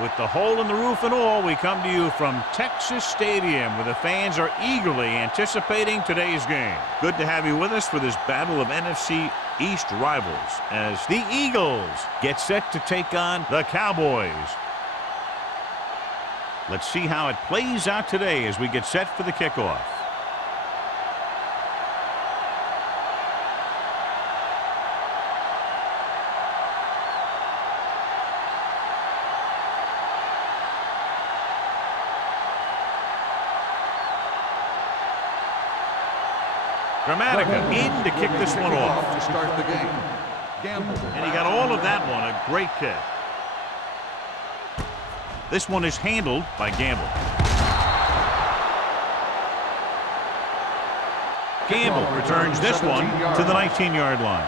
With the hole in the roof and all, we come to you from Texas Stadium, where the fans are eagerly anticipating today's game. Good to have you with us for this battle of NFC East rivals as the Eagles get set to take on the Cowboys. Let's see how it plays out today as we get set for the kickoff. Dramatica in to kick this one off. To start the game. Gamble. And he got all of that one. A great kick. This one is handled by Gamble. Gamble returns this one to the 19-yard line.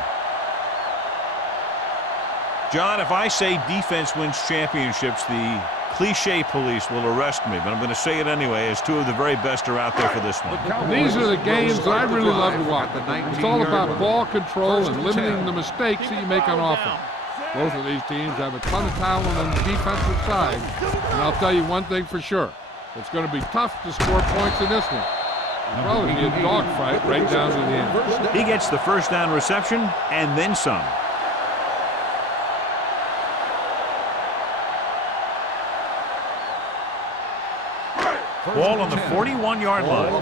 John, if I say defense wins championships, the cliche police will arrest me, but I'm going to say it anyway, as two of the very best are out there for this one. These are the games that I really love to watch. It's all about ball control and limiting the mistakes that you make on offense. Both of these teams have a ton of talent on the defensive side, and I'll tell you one thing for sure. It's going to be tough to score points in this one. It'll probably be a dogfight right down to the end. He gets the first down reception and then some. Ball on the 41-yard line.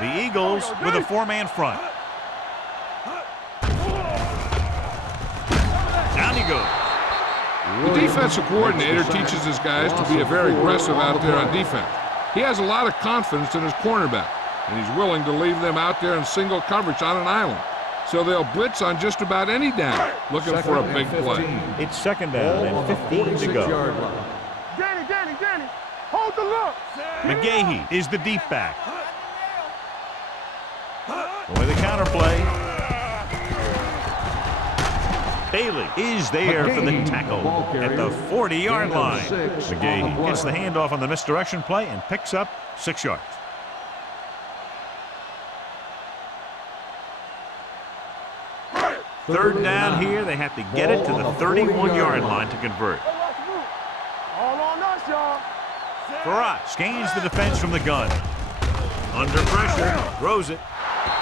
The Eagles with a four-man front. Down he goes. The defensive coordinator teaches his guys to be very aggressive out there on defense. He has a lot of confidence in his cornerback, and he's willing to leave them out there in single coverage on an island. So they'll blitz on just about any down, looking for a big play. It's second down and 15 to go. Danny, hold the look. McGahee is the deep back. With the counter play. Bailey is there for the tackle at the 40-yard line. McGahee gets the handoff on the misdirection play and picks up 6 yards. Third down here. They have to get it to the 31-yard line to convert. All on us, y'all. Farrat scans the defense from the gun. Under pressure, throws it.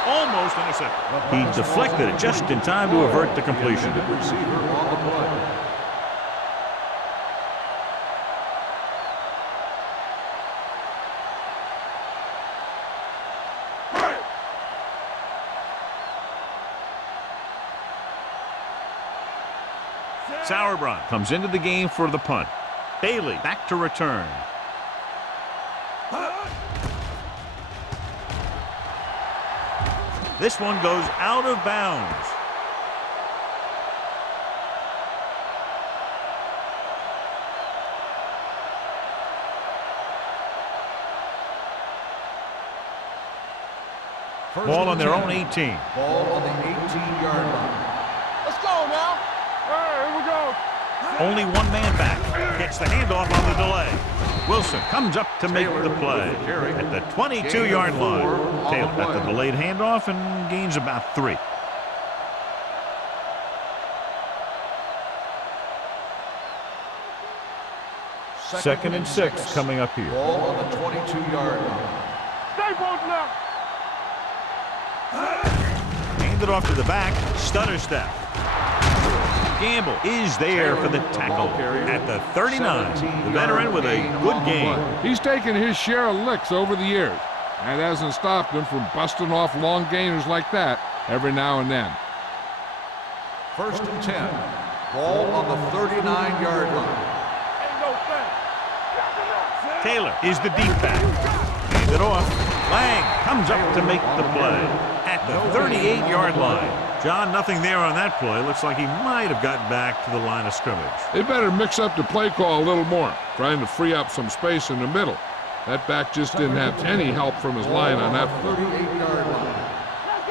Almost intercepted. He deflected it just in time to avert the completion. Receiver on the play. Sauerbrunn comes into the game for the punt. Bailey back to return. This one goes out of bounds. Ball on their own 18. Ball on the 18-yard line. Let's go now. Here we go. Only one man back. Gets the handoff on the delay. Wilson comes up to make the play at the 22-yard line. Taylor at the delayed handoff and gains about 3. Second and 6 coming up here. Ball on the 22-yard line. Stay both now. Handed off to the back. Stutter step. Gamble is there for the tackle at the 39. The veteran with a good game. He's taken his share of licks over the years. That hasn't stopped him from busting off long gainers like that every now and then. First and 10. Ball on the 39-yard line. Ain't no thing. Taylor is the deep back. Handed off. Lang comes up to make the play at the 38-yard line. John, nothing there on that play. Looks like he might have gotten back to the line of scrimmage. They better mix up the play call a little more, trying to free up some space in the middle. That back just didn't have any help from his line on that play. 38-yard line. Let's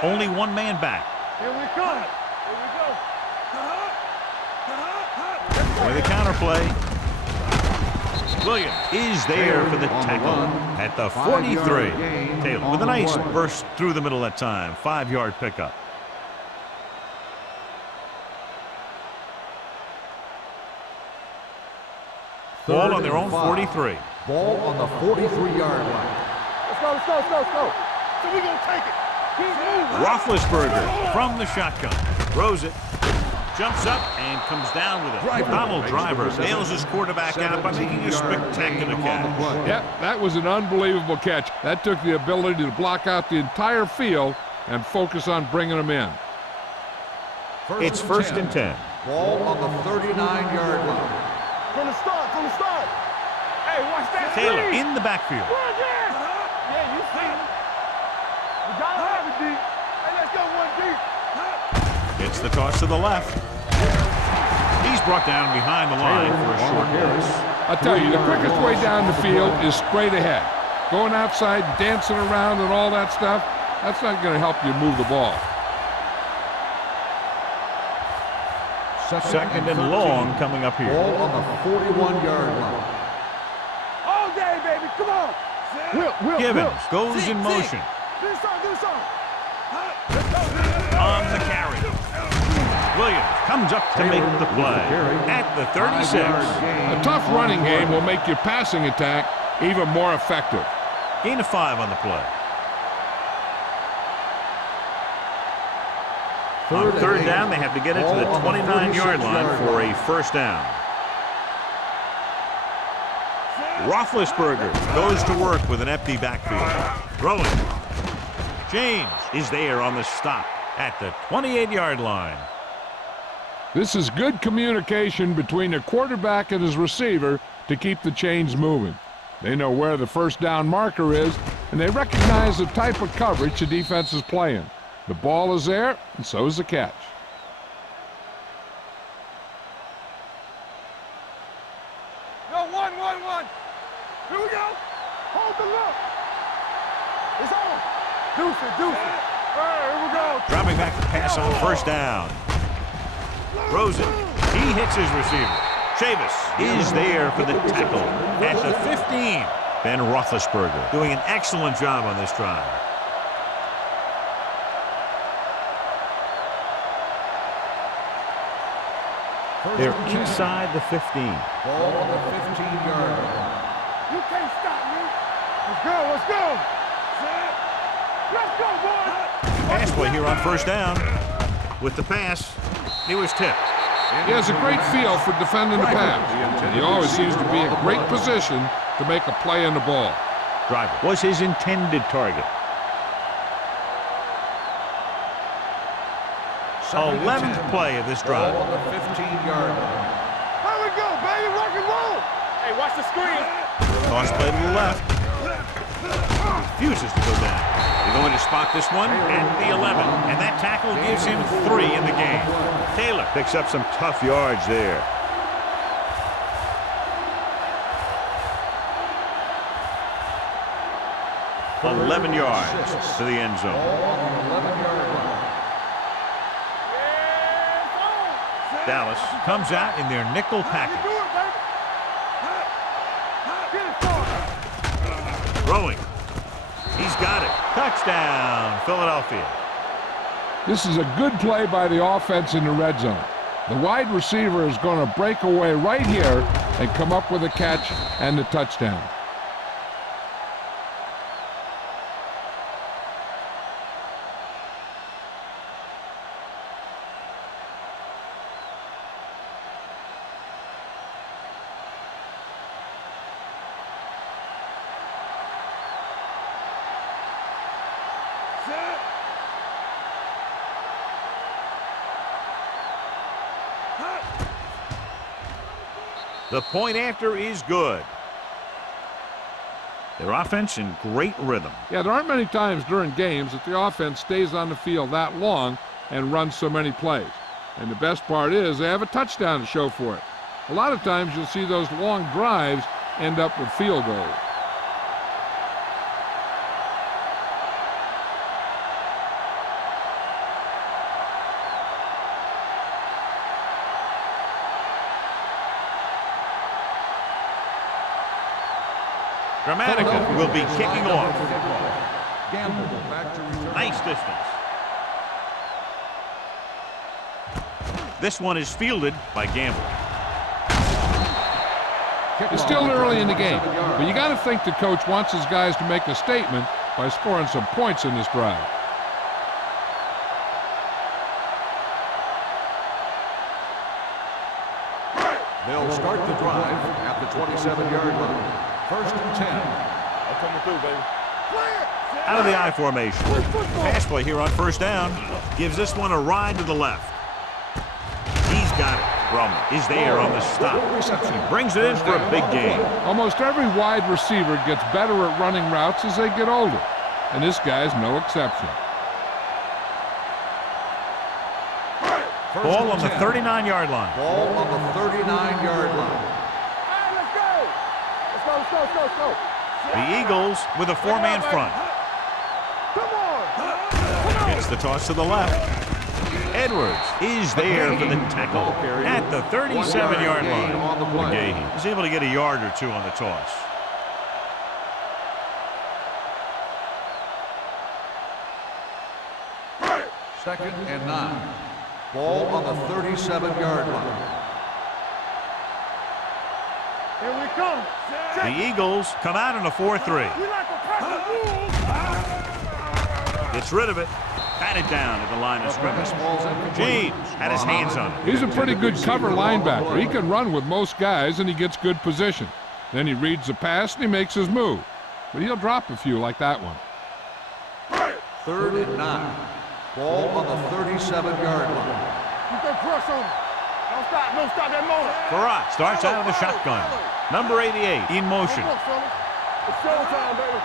go. Only one man back. Here we come. Here we go. With the counter play. Williams is there for the tackle at the 43. Taylor with a nice burst through the middle that time. 5-yard pickup. Ball on their own 5. 43. Ball on the 43-yard line. Let's go, let's go, let's go, let's go. So we gonna take it. Keep moving. Roethlisberger from the shotgun. Throws it. Jumps up and comes down with it. Donald Driver nails his quarterback out by making a spectacular catch. Yep, that was an unbelievable catch. That took the ability to block out the entire field and focus on bringing them in. It's first and 10. Ball on the 39-yard line. From the start, from the start. Hey, watch that Taylor screen. in the backfield. Run there. Yeah, you see it. We gotta have it deep. Hey, let's go one deep. It's the toss to the left. He's brought down behind the line for a short pass. I tell you, the quickest way down the field is straight ahead. Going outside, dancing around and all that stuff, that's not going to help you move the ball. Second and long coming up here. Ball on the 41-yard line. All day, baby. Come on. Will. Gibbons goes in motion. Do something. On the carry. Williams comes up to make the play at the 36. A tough running game will make your passing attack even more effective. Gain of 5 on the play. On third down, they have to get it to the 29-yard line for a first down. Roethlisberger goes to work with an empty backfield. Throwing. James is there on the stop at the 28-yard line. This is good communication between the quarterback and his receiver to keep the chains moving. They know where the first down marker is, and they recognize the type of coverage the defense is playing. The ball is there, and so is the catch. No, one. Here we go. Hold the look. It's on. Deuce it. Here we go. Dropping back to pass on first down. Throws it. He hits his receiver. Chavis is there for the tackle at the 15. Ben Roethlisberger doing an excellent job on this drive. They're inside the 15. Ball on the 15-yard line. You can't stop me. Let's go. Let's go, boys. Pass play here on first down. With the pass, he was tipped. He has a great feel for defending the pass, and he always seems to be in great position to make a play on the ball. Driver was his intended target. 11th play of this drive. Ball on the 15-yard line. Here we go, baby. Rock and roll. Hey, watch the screen. Toss play to the left. Refuses to go down. They're going to spot this one at the 11. And that tackle gives him 3 in the game. Taylor picks up some tough yards there. – 11 yards to the end zone. Ball on the 11-yard line. Dallas comes out in their nickel package. Throwing. He's got it. Touchdown, Philadelphia. This is a good play by the offense in the red zone. The wide receiver is going to break away right here and come up with a catch and the touchdown. The point after is good. Their offense in great rhythm. Yeah, there aren't many times during games that the offense stays on the field that long and runs so many plays. And the best part is they have a touchdown to show for it. A lot of times you'll see those long drives end up with field goals. Dramatica will be kicking off. Gamble back to return. Nice distance. This one is fielded by Gamble. It's still early in the game, but you got to think the coach wants his guys to make a statement by scoring some points in this drive. They'll start the drive at the 27-yard line. 1st and 10. I'm coming through, baby. Out of the I formation. Pass play here on 1st down. Gives this one a ride to the left. He's got it. Brummel is there on the stop. Brings it in for a big gain. Almost every wide receiver gets better at running routes as they get older, and this guy's no exception. Ball on the 39-yard line. Ball on the 39-yard line. All right, let's go. Let's go. The Eagles with a 4-man front. Come on. It's the toss to the left. Edwards is there for the tackle at the 37-yard line. McGahee is able to get a yard or two on the toss. Second and 9. Ball on the 37-yard line. Here we come. The Eagles come out in a 4-3. We like a pack of wolves. Gets rid of it. Batted down at the line of scrimmage. James had his hands on it. He's a pretty good cover linebacker. He can run with most guys, and he gets good position. Then he reads the pass, and he makes his move. But he'll drop a few like that one. 3rd and 9. Ball on the 37-yard line. Keep that press on him. Don't stop that motor. Farrat starts out of the shotgun. Number 88 in motion. Look, fellas. It's showtime, baby.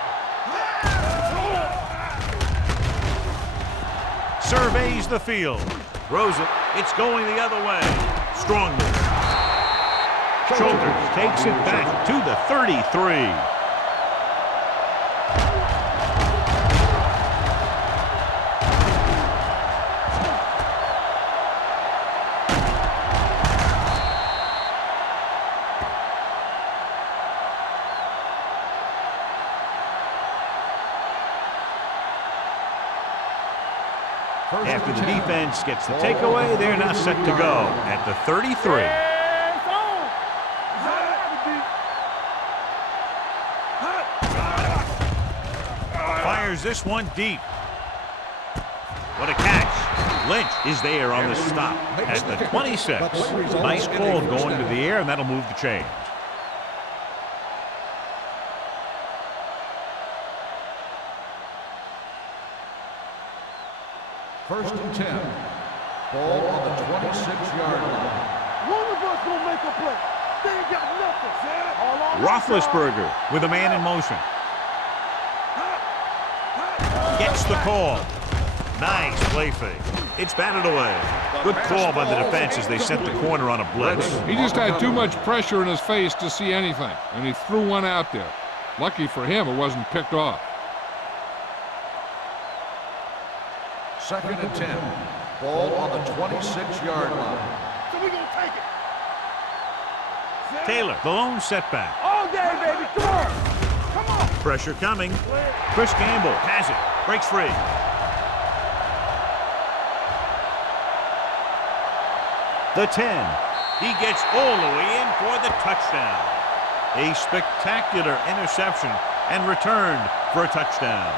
Surveys the field. Throws it. It's going the other way. Strong move. Shoulders takes it back to the 33. After the defense gets the takeaway, they're now set to go at the 33. Fires this one deep. What a catch. Lynch is there on the stop at the 26. Nice ball going to the air, and that'll move the chains. First and 10. Ball on the 26-yard line. One of us gonna make a play. They ain't got nothing. All on Roethlisberger with a man in motion. Gets the call. Nice play fake. It's batted away. Good call by the defense as they set the corner on a blitz. He just had too much pressure in his face to see anything, and he threw one out there. Lucky for him, it wasn't picked off. 2nd and 10. Ball on the 26-yard line. So we gonna take it. Taylor, the lone setback. All day, baby. Come on. Come on. Pressure coming. Chris Gamble has it. Breaks free. The 10. He gets all the way in for the touchdown. A spectacular interception and returned for a touchdown.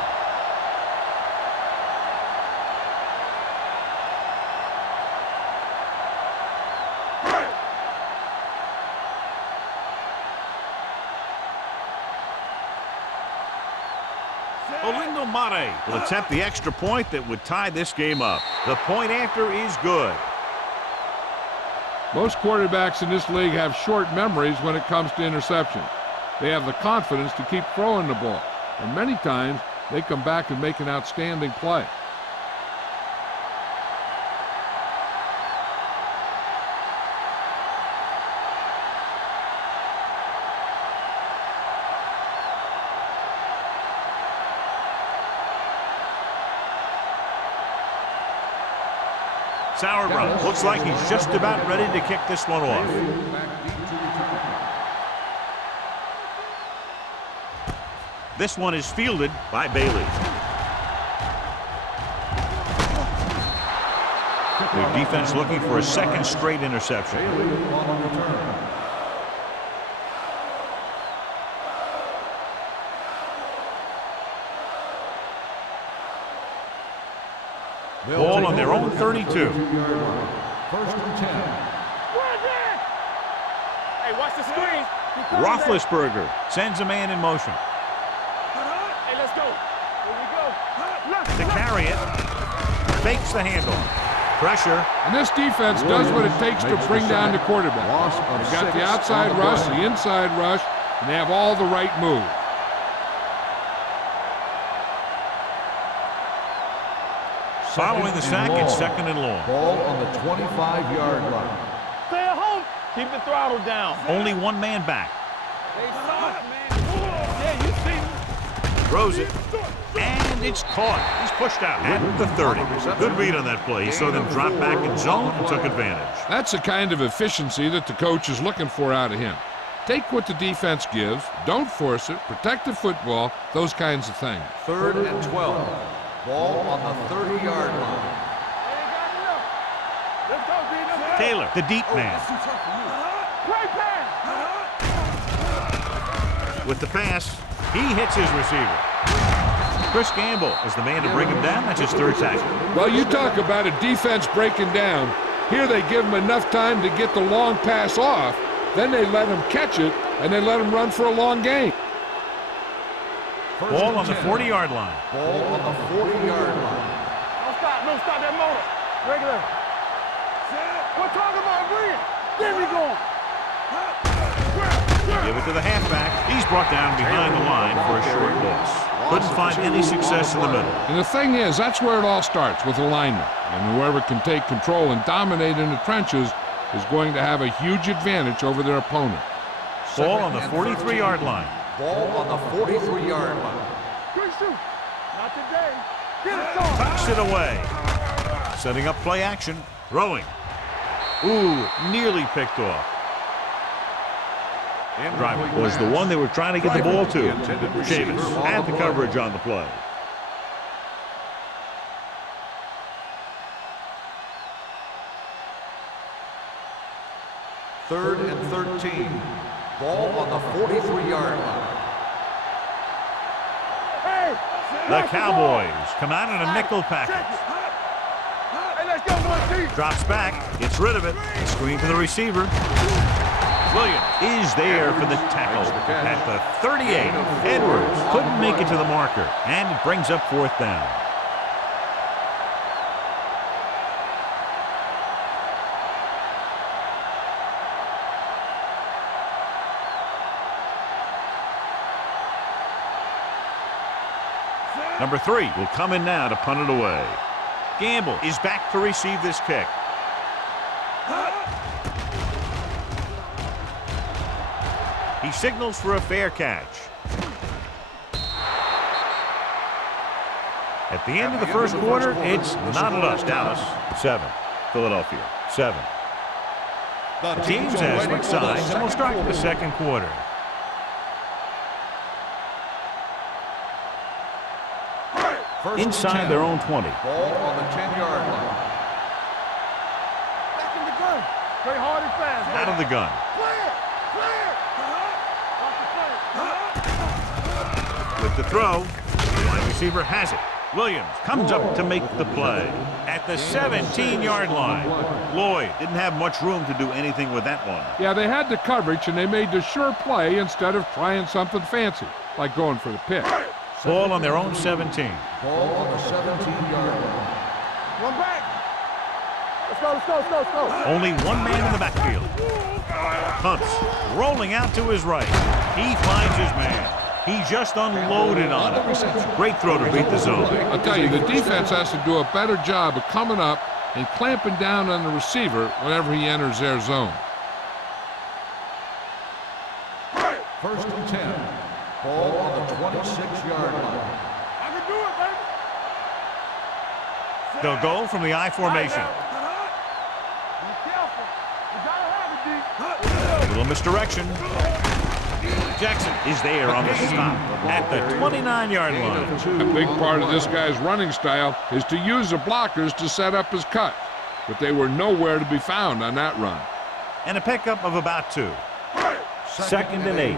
Mate will attempt the extra point that would tie this game up. The point after is good. Most quarterbacks in this league have short memories when it comes to interception. They have the confidence to keep throwing the ball, and many times they come back and make an outstanding play. Sauerbrunn looks like he's just about ready to kick this one off. This one is fielded by Bailey. The defense looking for a second straight interception. Ball on their own 32. 32-yard line. First and 10. Hey, watch the screen. Roethlisberger sends a man in motion. Hey, let's go. Here we go. To carry it, fakes the handoff. Pressure. And this defense does what it takes to bring down the quarterback. Loss of They got 6 the outside on the rush, play. the inside rush, and they have all the right moves. Following the sack, it's second and long. Ball on the 25-yard line. Stay at home. Keep the throttle down. Only one man back. Hey, soft, man. Yeah, you see me. Throws it. And it's caught. He's pushed out at the 30. Good read on that play. He saw them drop back in zone and took advantage. That's the kind of efficiency that the coach is looking for out of him. Take what the defense gives, don't force it, protect the football, those kinds of things. Third and 12. Ball on the 30-yard line. Let's go, D. Let's go. Taylor, the deep man. Play pass. With the pass, he hits his receiver. Chris Gamble is the man to bring him down. That's his third tackle. Well, you talk about a defense breaking down. Here they give him enough time to get the long pass off. Then they let him catch it, and they let him run for a long gain. Ball on the 40-yard line. Ball on the 40-yard line. No stop that motor. Regular. We're talking about bringing. There we go. Give it to the halfback. He's brought down behind the line for a short loss. Couldn't find any success in the middle. And the thing is, that's where it all starts, with alignment. And whoever can take control and dominate in the trenches is going to have a huge advantage over their opponent. Ball on the 43-yard line. Ball on the 43-yard line. Good shoot. Not today. Get it going. Tucks it away. Setting up play action. Throwing. Ooh, nearly picked off. Driver was the one they were trying to get the ball to. Chavis had the coverage on the play. Third and 13. Ball on the 43-yard line. Hey. The Cowboys come out in a nickel package. Hey, let's go, one team. Drops back, gets rid of it. Screen to the receiver. Williams is there for the tackle at the 38. Edwards couldn't make it to the marker, and it brings up fourth down. Number 3 will come in now to punt it away. Gamble is back to receive this kick. He signals for a fair catch. At the end of the first quarter, it's not enough. Dallas 7, Philadelphia 7. The teams as switch sides, and we'll start the second quarter. Inside their own 20. Ball on the 10-yard line. Back in the gun. Play hard and fast. Out of the gun. With the throw, the wide receiver has it. Williams comes up to make the play at the 17-yard line. Lloyd didn't have much room to do anything with that one. Yeah, they had the coverage, and they made the sure play instead of trying something fancy, like going for the pick. Ball on their own 17. Ball on the 17-yard line. One back. Let's go. Only one man in the backfield. Hunts rolling out to his right. He finds his man. He just unloaded on him. Great throw to beat the zone. I'll tell you, the defense has to do a better job of coming up and clamping down on the receiver whenever he enters their zone. First and 10. Ball on the 26-yard line. I can do it, baby. They'll go from the I formation. Be careful. You gotta have it, D. Little misdirection. Jackson is there on the stop at the 29-yard line. A big part of this guy's running style is to use the blockers to set up his cut, but they were nowhere to be found on that run. And a pickup of about 2. Second and 8.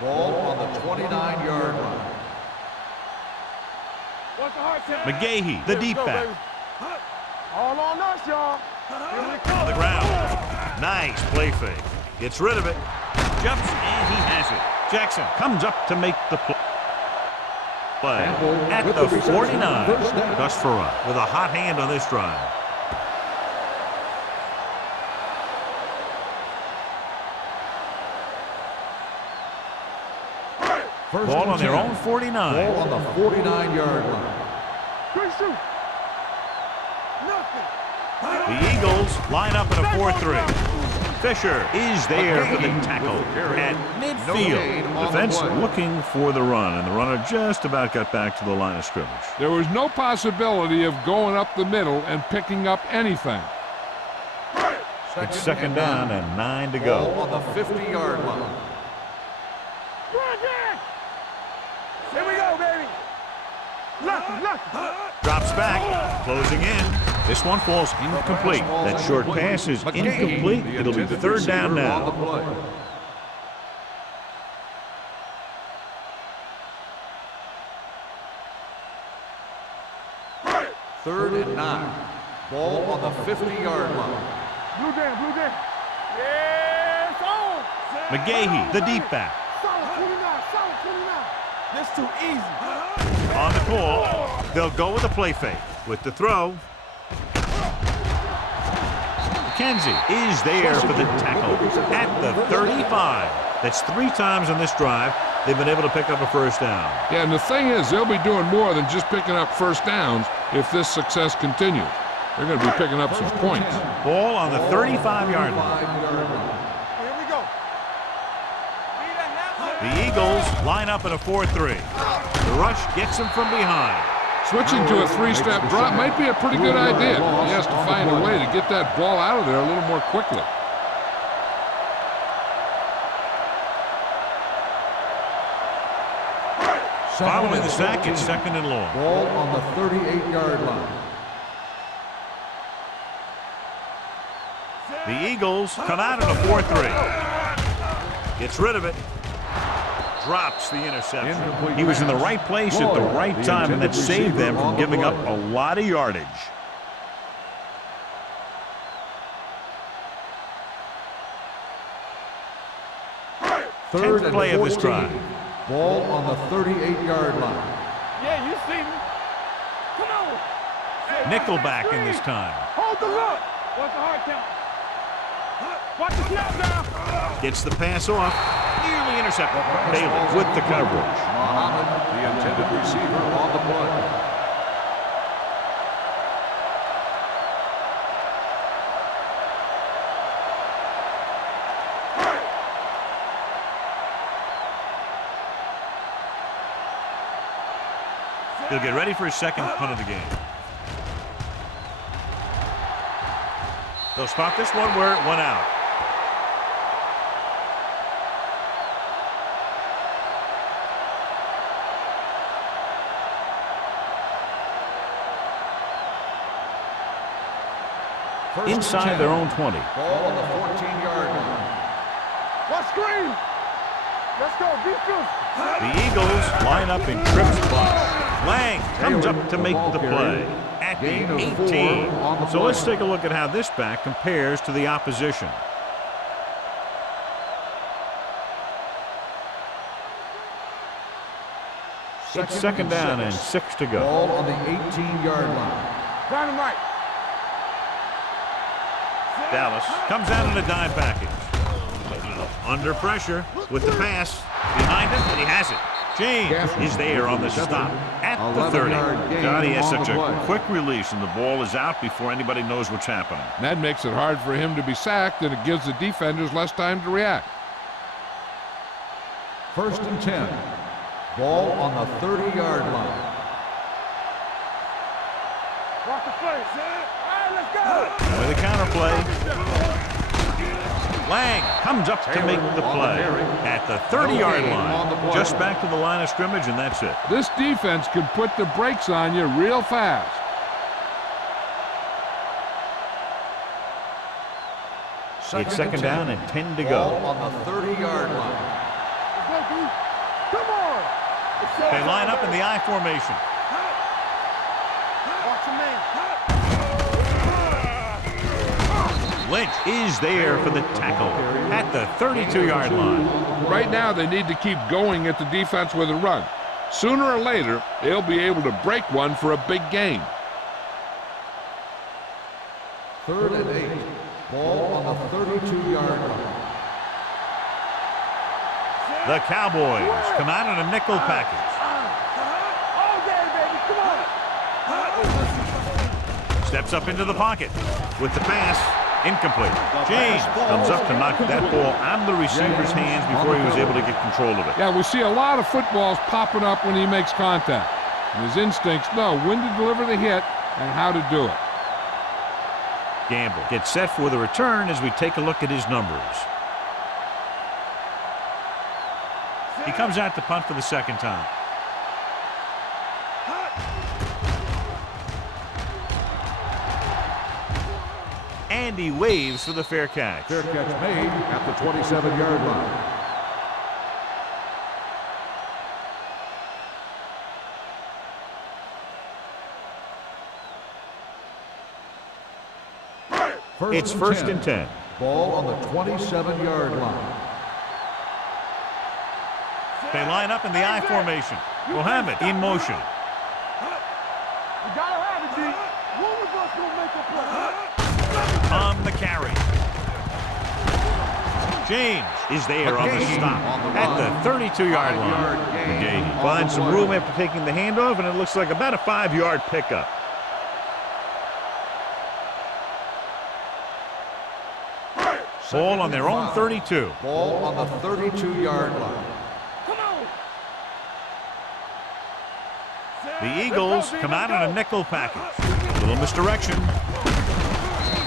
Ball on the 29-yard line. What's the hard tap? McGahee, the deep back. All on us, y'all. On the ground. Nice play fake. Gets rid of it. Jumps, and he has it. Jackson comes up to make the play. At the 49. Gus Farah with a hot hand on this drive. Ball on their own 49. Ball on the 49-yard line. Good shoot. Nothing. The Eagles line up in a 4-3. Fisher is there for the tackle at midfield. Defense looking for the run, and the runner just about got back to the line of scrimmage. There was no possibility of going up the middle and picking up anything. It's second down and 9 to go. Ball on the 50-yard line. Here we go, baby. Lucky. Drops back, closing in. This one falls incomplete. That short pass is incomplete. It'll be third down now. Third and 9. Ball on the 50-yard line. Blue jam. Yeah, it's on. McGahee, the deep back. Solid 29. This too easy. On the call, they'll go with a play fake. With the throw, McKenzie is there for the tackle at the 35. That's 3 times on this drive they've been able to pick up a first down. Yeah, and the thing is, they'll be doing more than just picking up first downs if this success continues. They're going to be picking up some points. Ball on the 35-yard line. Here we go. The Eagles line up in a 4-3. The rush gets them from behind. Switching to a 3-step drop might be a pretty good idea. He has to find a way to get that ball out of there a little more quickly. Following the sack, it's second and long. Ball on the 38-yard line. The Eagles come out in a 4-3. Gets rid of it. Drops the interception. He was in the right place at the right time, and that saved them from giving up a lot of yardage. Third 10th play and of this 14. drive. Ball on the 38-yard line. Yeah, you see me. Come on. Nickelback in this time. Hold the look. What's the hard count? Watch the snap down. Gets the pass off. Nearly intercepted. Bailey with the coverage. Muhammad, the intended receiver, on the play. He'll get ready for his second punt of the game. They'll spot this one where it went out. Inside their own 20. Ball on the 14-yard line. What screen? Let's go. Defense. The Eagles line up in trips box. Lang comes up to make the play at the 18. So let's take a look at how this back compares to the opposition. It's second down and 6 to go. Ball on the 18-yard line. Dynamite. Dallas comes out in a dime package. Under pressure with the pass. Behind him, and he has it. James is there on the stop at the 30. God, he has such a quick release, and the ball is out before anybody knows what's happening. That makes it hard for him to be sacked, and it gives the defenders less time to react. First and 10. Ball on the 30-yard line. Watch the play. All right, let's go. With a counter play. Lang comes up to make the play at the 30-yard line. Just back to the line of scrimmage, and that's it. This defense could put the brakes on you real fast. It's second down and 10 to Ball go. on the 30-yard line. Come on. They line up in the I formation. Watch your man. Lynch is there for the tackle at the 32-yard line. Right now, they need to keep going at the defense with a run. Sooner or later, they'll be able to break one for a big gain. 3rd and 8. Ball on the 32-yard line. The Cowboys come out in a nickel package. All day, baby. Come on. Steps up into the pocket with the pass. Incomplete. James comes up to knock that ball out of the receiver's hands before he was able to get control of it. Yeah, we see a lot of footballs popping up when he makes contact. And his instincts know when to deliver the hit and how to do it. Gamble gets set for the return as we take a look at his numbers. He comes out to punt for the second time. And he waves for the fair catch. Fair catch made at the 27-yard line. It's first and 10. Ball on the 27-yard line. They line up in the I formation. Mohammed in motion. You gotta have it, D. One of us gonna make a play. On the carry. James is there on the stop at the 32-yard line. McGahee finds some room after taking the handoff, and it looks like about a 5-yard pickup. Ball on their own 32. Ball on the 32-yard line. Come on. The Eagles come out in a nickel package. A little misdirection.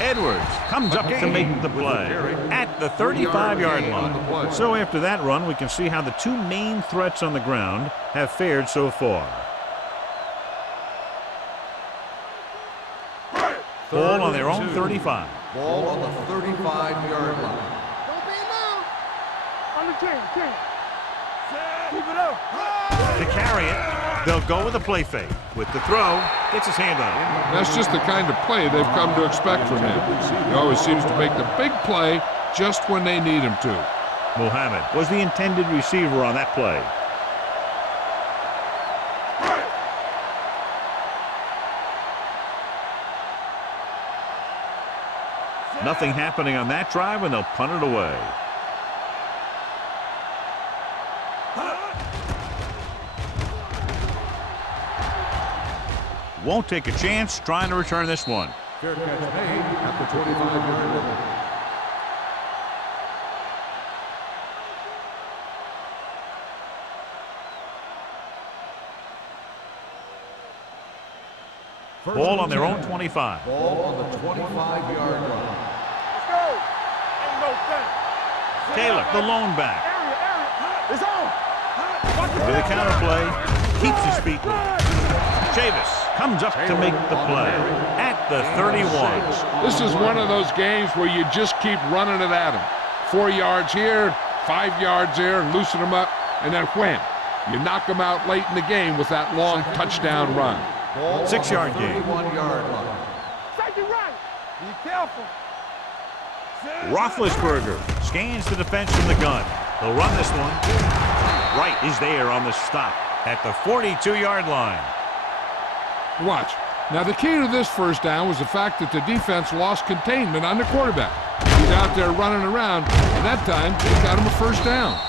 Edwards comes up to make the play at the 35-yard line. So after that run, we can see how the two main threats on the ground have fared so far. Ball on their own 35. Ball on the 35-yard line. Don't be alone. On the 10. Keep it up. To carry it, they'll go with a play fake. With the throw, gets his hand on it. That's just the kind of play they've come to expect from him. He always seems to make the big play just when they need him to. Mohammed was the intended receiver on that play. Nothing happening on that drive, and they'll punt it away. Won't take a chance trying to return this one. Fair catch made at the 25-yard line. Ball on their own 25. Ball on the 25-yard line. Let's go. Ain't no thing. Taylor, the lone back. Area. It's on. With a counter play, keeps his feet moving. Chavis comes up to make the play at the 31. This is one of those games where you just keep running it at him. 4 yards here, 5 yards there, and loosen them up, and then wham. You knock them out late in the game with that long touchdown run. 6-yard gain. 31-yard line. Take it right. Be careful. Roethlisberger scans the defense from the gun. He'll run this one. Wright is there on the stop at the 42-yard line. Watch. Now, the key to this first down was the fact that the defense lost containment on the quarterback. He's out there running around, and that time they got him a first down.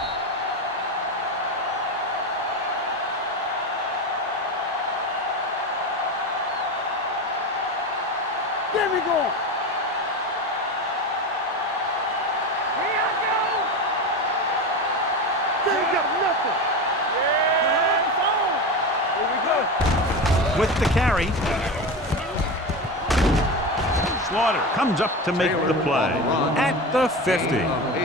There we go. Here I go. They ain't got nothing. Yeah, it's on. Here we go. With the carry, Slaughter comes up to make the play at the 50.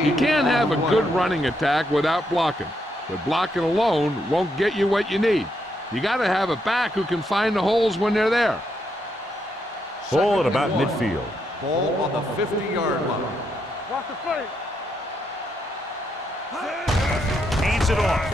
You can't have a good running attack without blocking, but blocking alone won't get you what you need. You got to have a back who can find the holes when they're there. Ball at about midfield. Ball on the 50-yard line. Watch the play. Hands it off.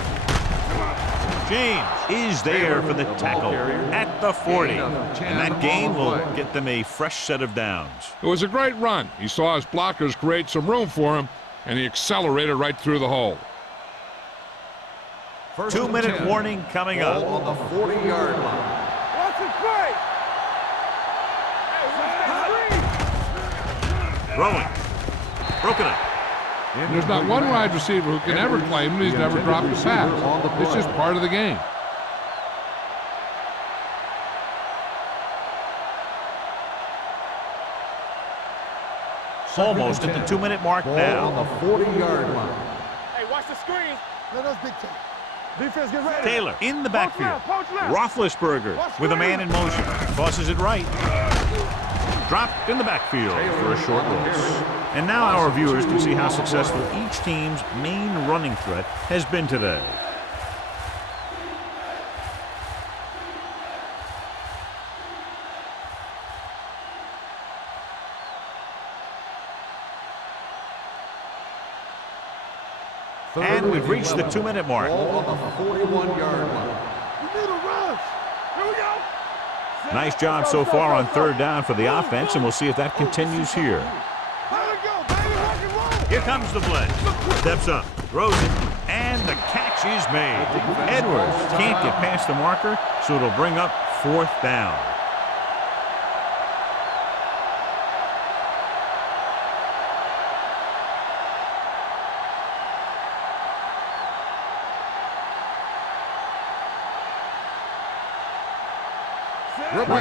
James is there for the tackle at the 40. And that gain will get them a fresh set of downs. It was a great run. He saw his blockers create some room for him, and he accelerated right through the hole. 2-minute warning coming up. On the 40-yard line. Watch it play. Throwing. Broken up. There's not one wide receiver who can ever claim that he's never dropped a pass. It's just part of the game. Almost at the 2-minute mark now. On the 40-yard line. Hey, watch the screen. Let us dictate. Defense, get ready. Taylor in the backfield. Punch left. Roethlisberger with a man in motion. Tosses it right. Dropped in the backfield for a short loss. And now our viewers can see how successful each team's main running threat has been today. And we've reached the 2-minute mark. Ball on the 41-yard line. We need a rush. Here we go. Nice job so far on third down for the offense, and we'll see if that continues here. Let it go, baby. Rock and roll. Here comes the blitz. Steps up, throws it, and the catch is made. Edwards can't get past the marker, so it'll bring up 4th down.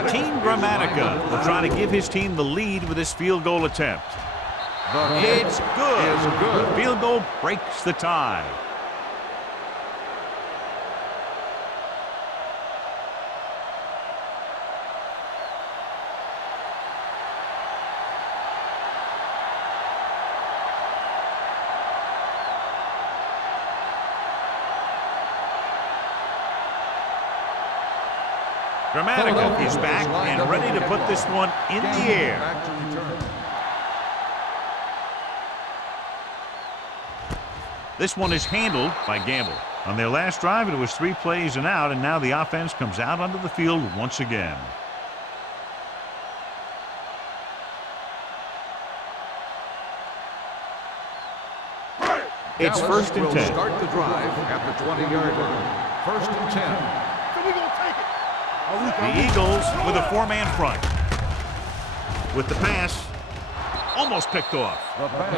Team Grammatica will try to give his team the lead with this field goal attempt. It's good. The field goal breaks the tie. Grammatica is back and ready to put this one in the air. This one is handled by Gamble. On their last drive, it was 3 plays and out, and now the offense comes out onto the field once again. It's 1st and 10. Start the drive at the 20-yard line. 1st and 10. So we gonna take it. The Eagles with a 4-man front. With the pass, almost picked off.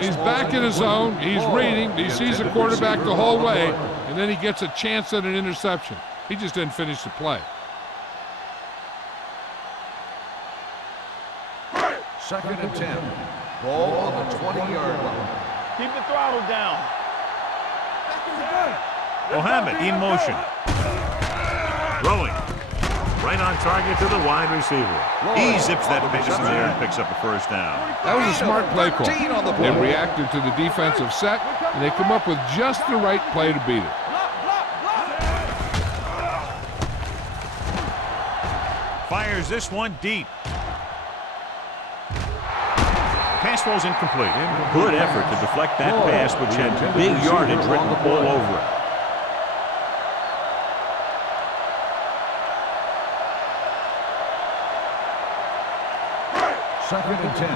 He's back in his zone. He's reading. He sees the quarterback the whole way, and then he gets a chance at an interception. He just didn't finish the play. 2nd and 10. Ball on the 20-yard line. Keep the throttle down. Mohammed in motion. Throwing. Right on target to the wide receiver. He zips that pass in there and picks up a 1st down. That was a smart play call. They reacted to the defensive set, and they come up with just the right play to beat it. Fires this one deep. Pass falls incomplete. Good effort to deflect that pass, which had big yardage written all over it. Second and 10.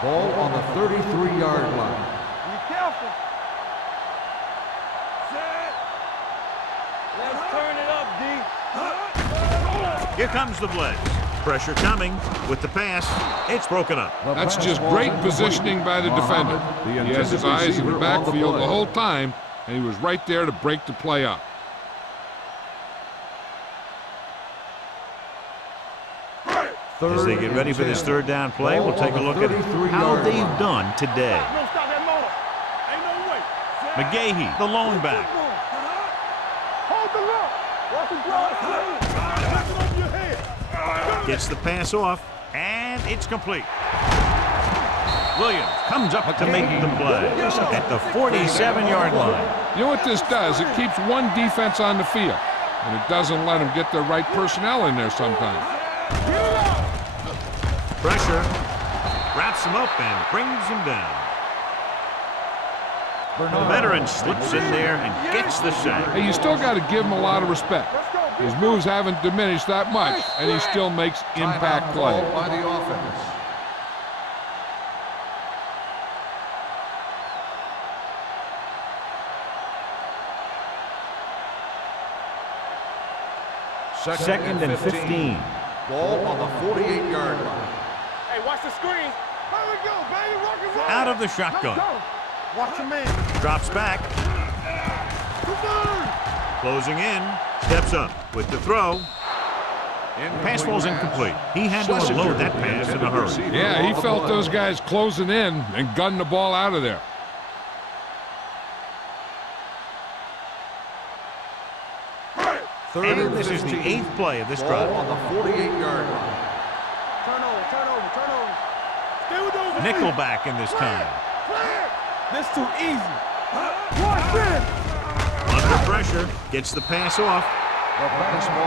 Ball on the 33-yard line. Be careful. Set. Let's turn it up, D. Here comes the blitz. Pressure coming with the pass. It's broken up. That's just great positioning by the defender. He has his eyes in the backfield the whole time, and he was right there to break the play up. As they get ready for this 3rd down play, we'll take a look at how they've done today. McGahee, the lone back. Gets the pass off, and it's complete. Williams comes up to make the play at the 47-yard line. You know what this does? It keeps one defense on the field, and it doesn't let them get the right personnel in there sometimes. Pressure, wraps him up and brings him down. The veteran slips in there and gets the sack. Hey, you still got to give him a lot of respect. His moves haven't diminished that much, and he still makes impact plays. By the offense. Second and 15. Ball on the 48-yard line. Hey, watch the screen. Here we go, baby. Rock and roll. Out of the shotgun. Watch your man. Drops back. Closing in. Steps up with the throw. Pass ball's incomplete. He had to unload that pass in a hurry. Yeah, he felt those guys closing in and gunned the ball out of there. And this is the 8th play of this drive. On the 48-yard line. Turn over. Stay with those. Nickelback in this time. This too easy. Watch this. Under pressure, gets the pass off.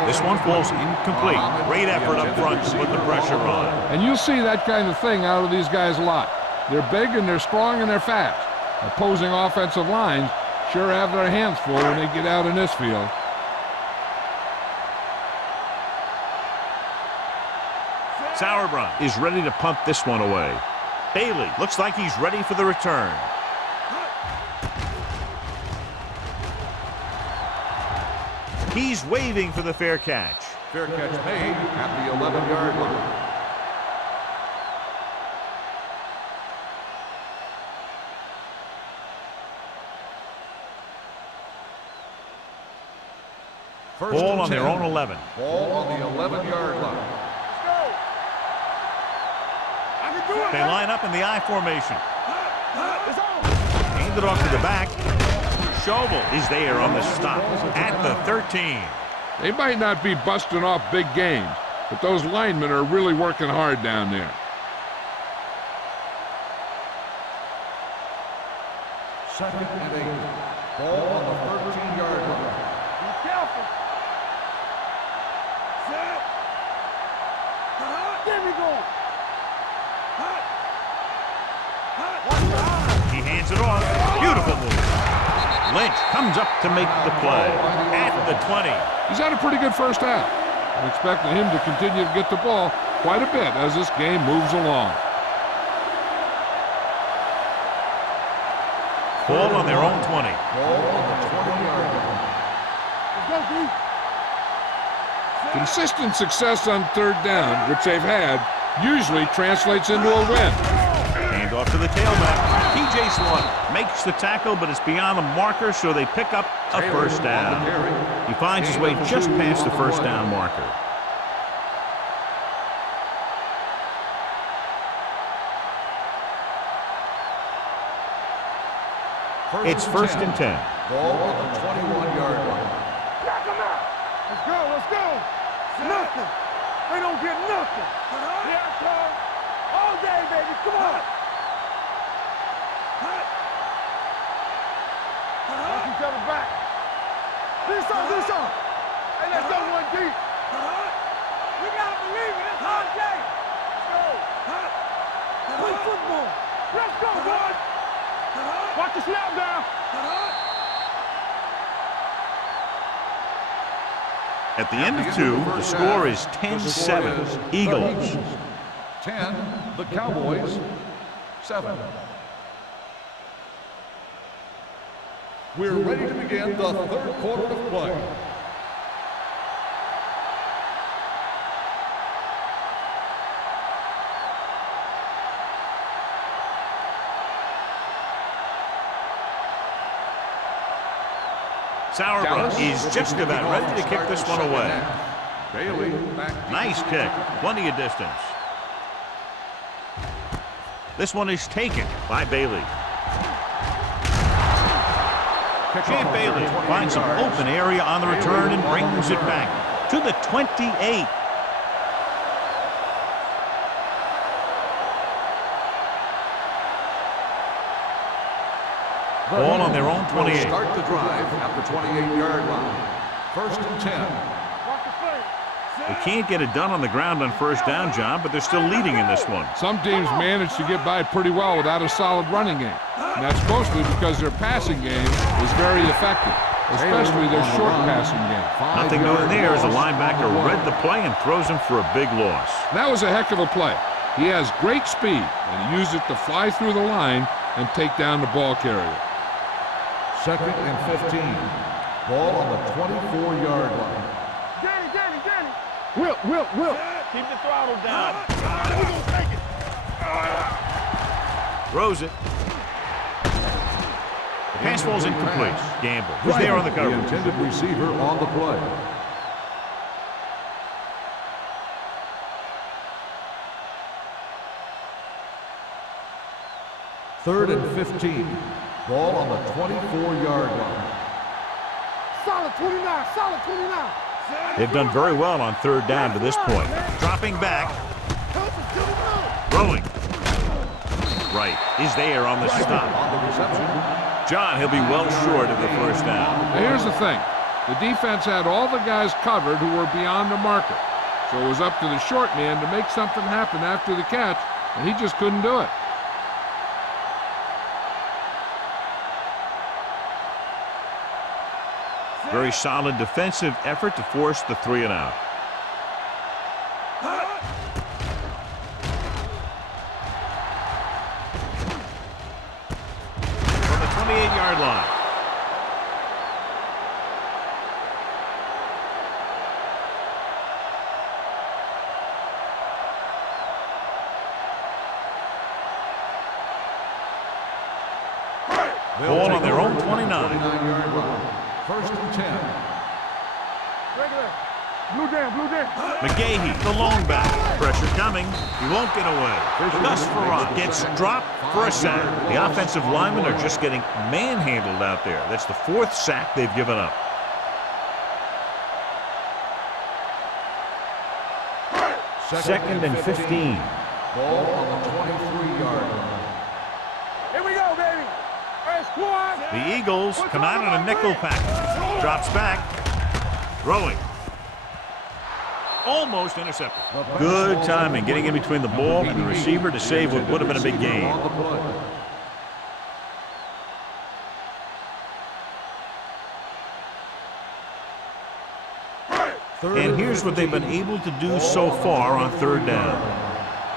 This one falls incomplete. Great effort up front to put the pressure on. And you'll see that kind of thing out of these guys a lot. They're big and they're strong and they're fast. Opposing offensive lines sure have their hands full when they get out in this field. Sauerbrunn is ready to punt this one away. Bailey looks like he's ready for the return. He's waving for the fair catch. Fair catch made at the 11-yard line. Ball on their own 11. Ball on the 11-yard line. They line up in the I formation. Hand it off to the back. Schobel is there on the stop at the 13. They might not be busting off big games, but those linemen are really working hard down there. Second and 8. Ball on the 13-yard line. Be careful. Set. There we go. He hands it off. Beautiful move. Lynch comes up to make the play at the 20. He's had a pretty good first half. I'm expecting him to continue to get the ball quite a bit as this game moves along. Ball on their own 20. Ball on the 20-yard line. Consistent success on third down, which they've had, usually translates into a win. Hand off to the tailback. T.J. Slaughter makes the tackle, but it's beyond the marker, so they pick up a first down. He finds his way just past the first down marker. It's first and 10. Ball on the 21-yard line. Knock him out. Let's go. Nothing. They don't get nothing. Here I come. All day, baby. Come on. Watch each other back. This on. Hey, let's go one deep. We gotta believe it. It's our game. Let's go. Play football. Let's go, boys. Watch the snap down. At the end of 2, the score is 10-7. Eagles. 10, the Cowboys. 7. We're ready to begin the third quarter of play. Sauerbrunn is just about ready to kick this one away. Bailey back. Nice kick. Plenty of distance. This one is taken by Bailey. Champ Bailey finds some open area on the return and brings it back to the 28. Ball on their own 28. Start the drive at the 28-yard line. First and 10. Watch the play. They can't get it done on the ground on first down, John, but they're still leading in this one. Some teams manage to get by pretty well without a solid running game. And that's mostly because their passing game is very effective, especially their short passing game. Nothing doing there as the linebacker read the play and throws him for a big loss. That was a heck of a play. He has great speed, and he used it to fly through the line and take down the ball carrier. 2nd and 15. Ball on the 24-yard line. Danny. Will. Keep the throttle down. We're going to take it. Throws it. The pass falls incomplete. Gamble, who's there on the The coverage. intended receiver on the play. Third and 15. Ball on the 24-yard line. Solid 29. They've done very well on third down to this point. Dropping back. Throwing. Right. Is there on the stop. On the reception. John, he'll be well short of the first down. Now here's the thing. The defense had all the guys covered who were beyond the marker. So it was up to the short man to make something happen after the catch, and he just couldn't do it. Very solid defensive effort to force the 3 and out. From the 28-yard line. Ball on their own 29. 29-yard line. 1st and 10. Blue down. McGahee, the lone back. Pressure coming. He won't get away. Gus Farrar gets dropped for a sack. The offensive linemen are just getting manhandled out there. That's the 4th sack they've given up. Second and 15. Ball on the 23-yard line. Here we go, baby. Hey, squad. The Eagles come out in a nickel package. Drops back. Throwing. Almost intercepted. Good timing, getting in between the ball and the receiver to save what would have been a big gain. On the play. And here's what they've been able to do so far on third down.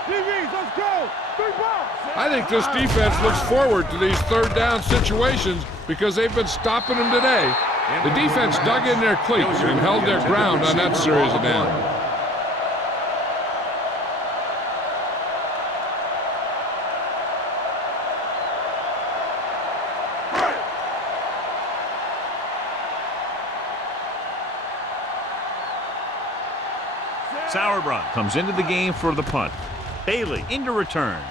DBs, let's go. 3 balls. I think this defense looks forward to these third down situations because they've been stopping them today. The defense dug in their cleats and held their ground on that series of downs. Sauerbrunn comes into the game for the punt. Bailey into return.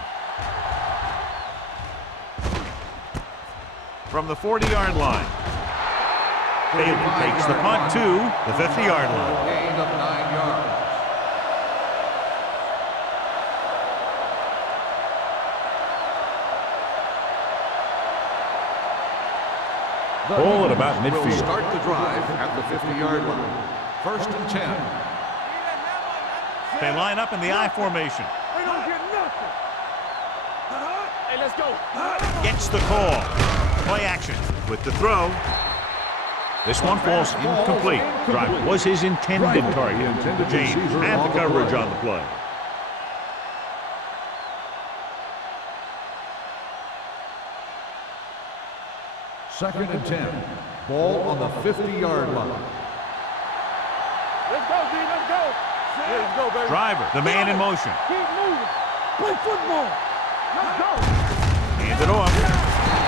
From the 40-yard line. Bailey takes the punt to the 50-yard line. Gain of 9 yards. Ball at about Will midfield. start the drive at the 50-yard line. 1st and 10. They line up in the I formation. We don't get nothing. Hey, let's go. Gets the call. Play action with the throw. This one falls incomplete. Drive was his intended target. James had the coverage on the play. Second and 10. Ball on the 50-yard line. Let's go, D. Let's go. Let's go, baby. Driver, the man in motion. Keep moving. Play football. Let's go. Hands it off.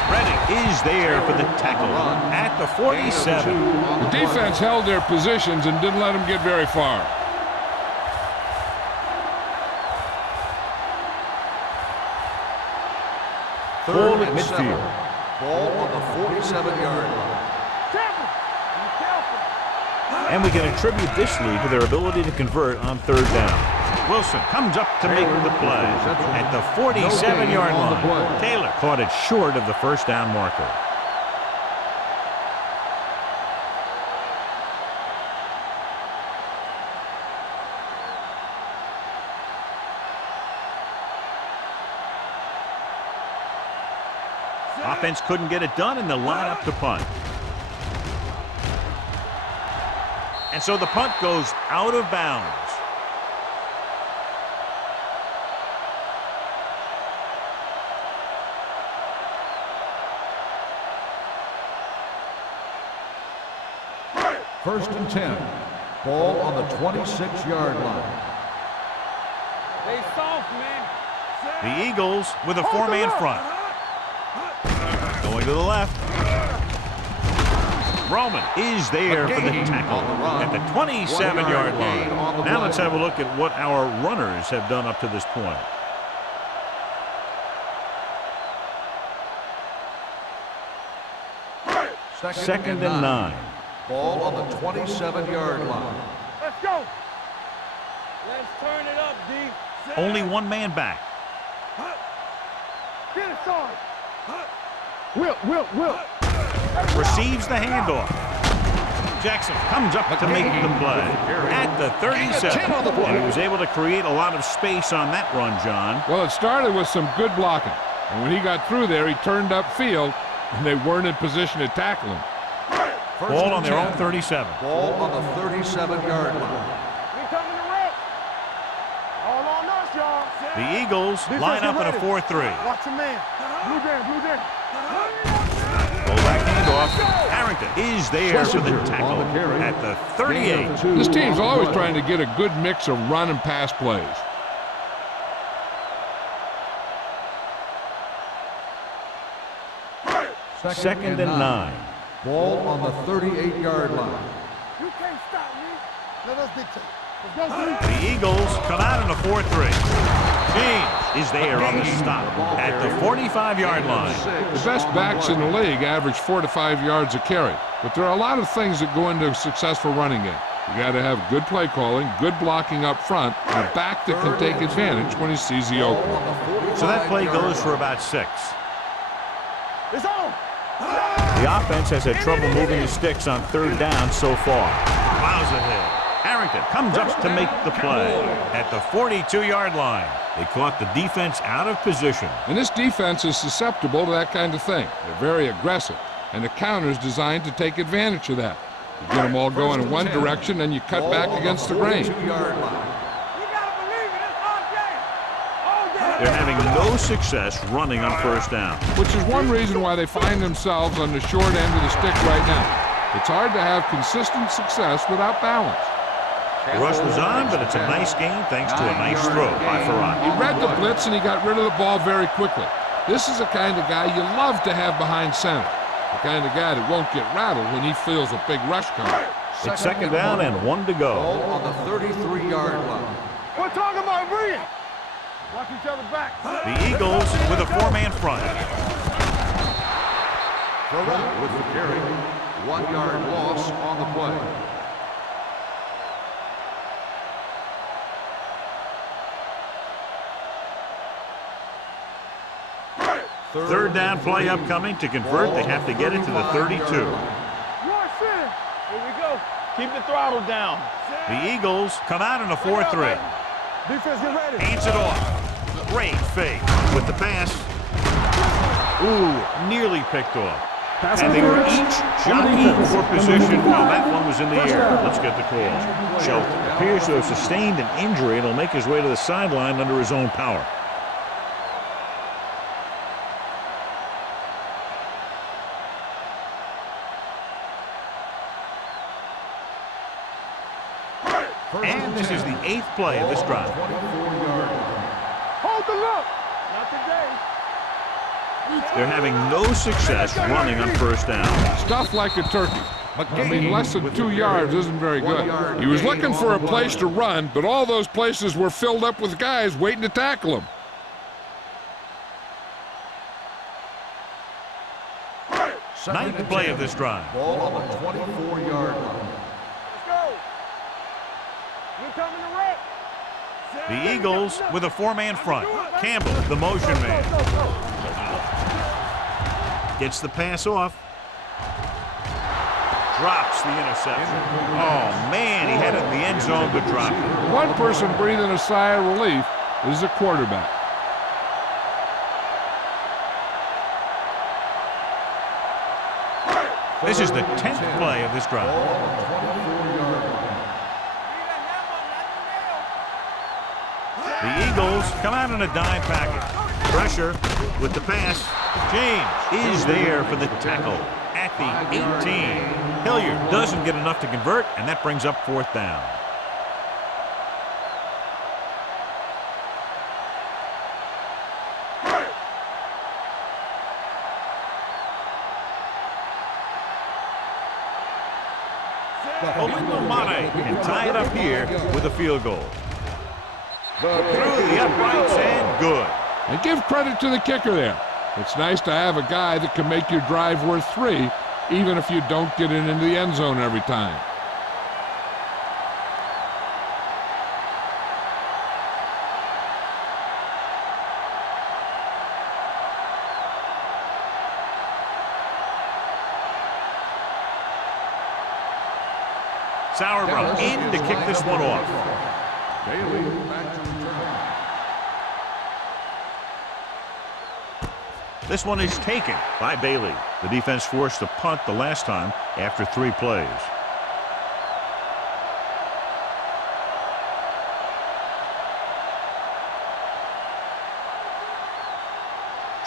Reddick is there for the tackle at the 47. The defense held their positions and didn't let them get very far. Ball Third at and 7. midfield. Ball on the 47-yard line. Careful. Be careful. And we can attribute this lead to their ability to convert on third down. Wilson comes up to make the play at the 47-yard line. Taylor caught it short of the first down marker. Offense couldn't get it done, and they'll line up to punt. And so the punt goes out of bounds. First and 10. Ball on the 26-yard line. They soft, man. The Eagles with a four-man front. Going to the left. Roman is there for the tackle at the 27-yard line. Now let's have a look at what our runners have done up to this point. Second and 9. Ball on the 27-yard line. Let's go. Let's turn it up, D. Only one man back. Get it, son. Will. Receives the handoff. Jackson comes up to make the play at the 37. And he was able to create a lot of space on that run, John. Well, it started with some good blocking. And when he got through there, he turned upfield, and they weren't in position to tackle him. Ball on their own 37. Ball on the 37-yard line. We coming to wreck. All on us, y'all. The Eagles line up in a 4-3. Watch your man. Blue down. Pull back handoff. Harrington is there for the tackle at the 38. This team's always trying to get a good mix of run and pass plays. Second and 9. Ball on the 38-yard line. You can't stop me. Let us dictate. Let's go, The Eagles come out in a 4-3. James is there on the stop at the 45-yard line. The best backs in the league average 4 to 5 yards a carry. But there are a lot of things that go into a successful running game. You got to have good play calling, good blocking up front, and a back that can take advantage when he sees the opening. So that play goes for about 6. It's on. The offense has had trouble moving the sticks on third down so far. Plows ahead. Harrington comes up to make the play at the 42-yard line. They caught the defense out of position. And this defense is susceptible to that kind of thing. They're very aggressive, and the counter is designed to take advantage of that. You get them all going in one direction, and you cut back against the grain. They're having no success running on first down. Which is one reason why they find themselves on the short end of the stick right now. It's hard to have consistent success without balance. The rush was on, but it's a nice game thanks to a nice throw by Farad. He read the blitz, and he got rid of the ball very quickly. This is the kind of guy you love to have behind center. The kind of guy that won't get rattled when he feels a big rush coming. It's second down and 1 to go. Ball on the 33-yard line. We're talking about Bree. Watch each other back. The Eagles with a four-man front. Farad with the carry. 1-yard loss on the play. Third down play upcoming. To convert, they have to get it to the 32. Here we go. Keep the throttle down. The Eagles come out in a 4-3. Defense, get ready. Hands it off. Great fake with the pass. Ooh, nearly picked off. And they were each jockeying for position while that one was in the air. Let's get the call. Shelton appears to have sustained an injury and will make his way to the sideline under his own power. And this is the 8th play of this drive. Hold the look. Not today. They're having no success running on first down. Stuff like a turkey. I mean, less than 2 yards isn't very good. He was looking for a place to run, but all those places were filled up with guys waiting to tackle him. Ninth play of this drive. Ball on the 24-yard line. Let's go. We're coming to wreck. The Eagles with a four-man front. Campbell, the motion man. Gets the pass off. Drops the interception. Oh, man, he had it in the end zone, but dropped it. One person breathing a sigh of relief is the quarterback. This is the 10th play of this drive. The Eagles come out in a dime package. Pressure with the pass. James is there for the tackle at the 18. Hilliard doesn't get enough to convert, and that brings up 4th down. Mane can tie it up here with a field goal. Through the uprights and good. And give credit to the kicker there. It's nice to have a guy that can make your drive worth 3, even if you don't get it into the end zone every time. Sauerbrunn in to kick this one off. Bailey back to return. This one is taken by Bailey. The defense forced to punt the last time after 3 plays.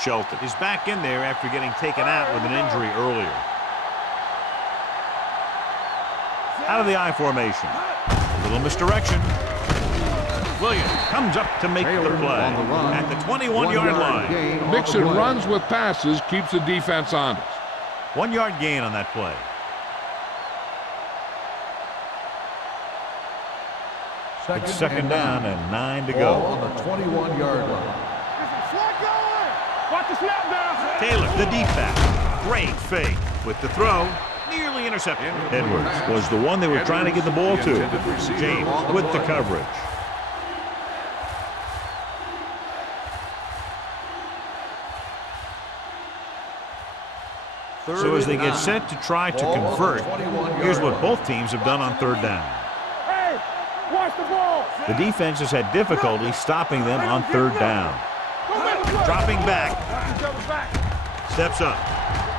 Shelton is back in there after getting taken out with an injury earlier. Out of the I formation. A little misdirection. Williams comes up to make the play at the 21-yard line. Mixing runs with passes keeps the defense honest. 1-yard gain on that play. It's second down and 9 to go. On the 21-yard line. Watch the snap down. Taylor, the deep back. Great fake with the throw. Nearly intercepted. Edwards was the one they were trying to get the ball to. James with the coverage. So as they get set to try to convert, here's what both teams have done on 3rd down. Hey, watch the ball. The defense has had difficulty stopping them on 3rd down. Dropping back. Steps up.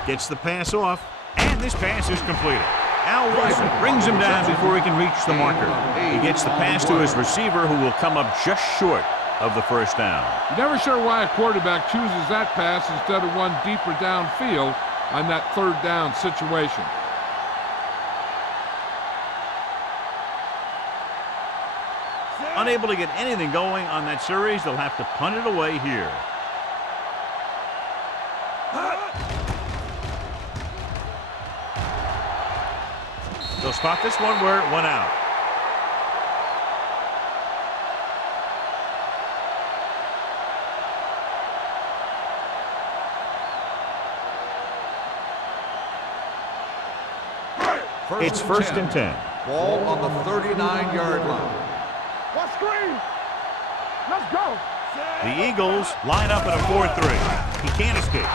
Gets the pass off. And this pass is completed. Al Wilson brings him down before he can reach the marker. He gets the pass to his receiver, who will come up just short of the 1st down. You're never sure why a quarterback chooses that pass instead of one deeper downfield on that 3rd down situation. Unable to get anything going on that series, they'll have to punt it away here. They'll spot this one where it went out. It's 1st and 10. Ball on the 39-yard line. What screen? Let's go. The Eagles line up in a 4-3. He can't escape.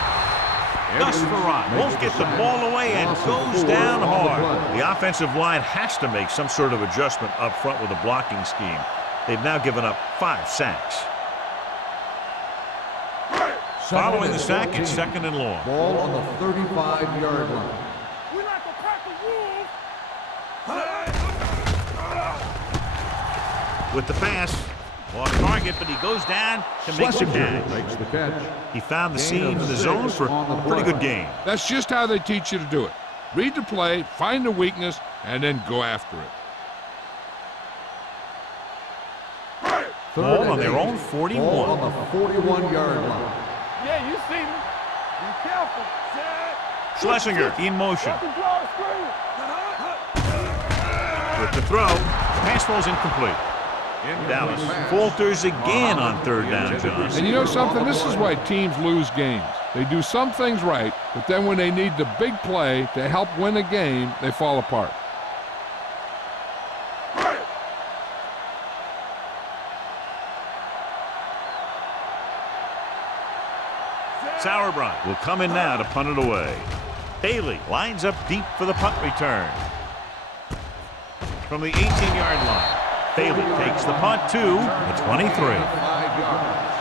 Gus Farrar won't get the ball away and goes down hard. The offensive line has to make some sort of adjustment up front with a blocking scheme. They've now given up 5 sacks. Following the sack, it's 2nd and long. Ball on the 35-yard line. We like to crack the wolves. With the pass, off target, but he goes down to make the catch. Makes the catch. He found the seam in the zone for a pretty good game. That's just how they teach you to do it. Read the play, find the weakness, and then go after it. Ball on their own 41. Ball on the 41-yard line. Yeah, you see me. Be careful. Schlesinger in motion. Let the draw screen. With the throw, pass falls incomplete. Dallas falters again on 3rd down, John. And you know something? This is why teams lose games. They do some things right, but then when they need the big play to help win a game, they fall apart. Sauerbrunn will come in now to punt it away. Bailey lines up deep for the punt return. From the 18-yard line. Bailey takes the punt to the 23. 5 yards.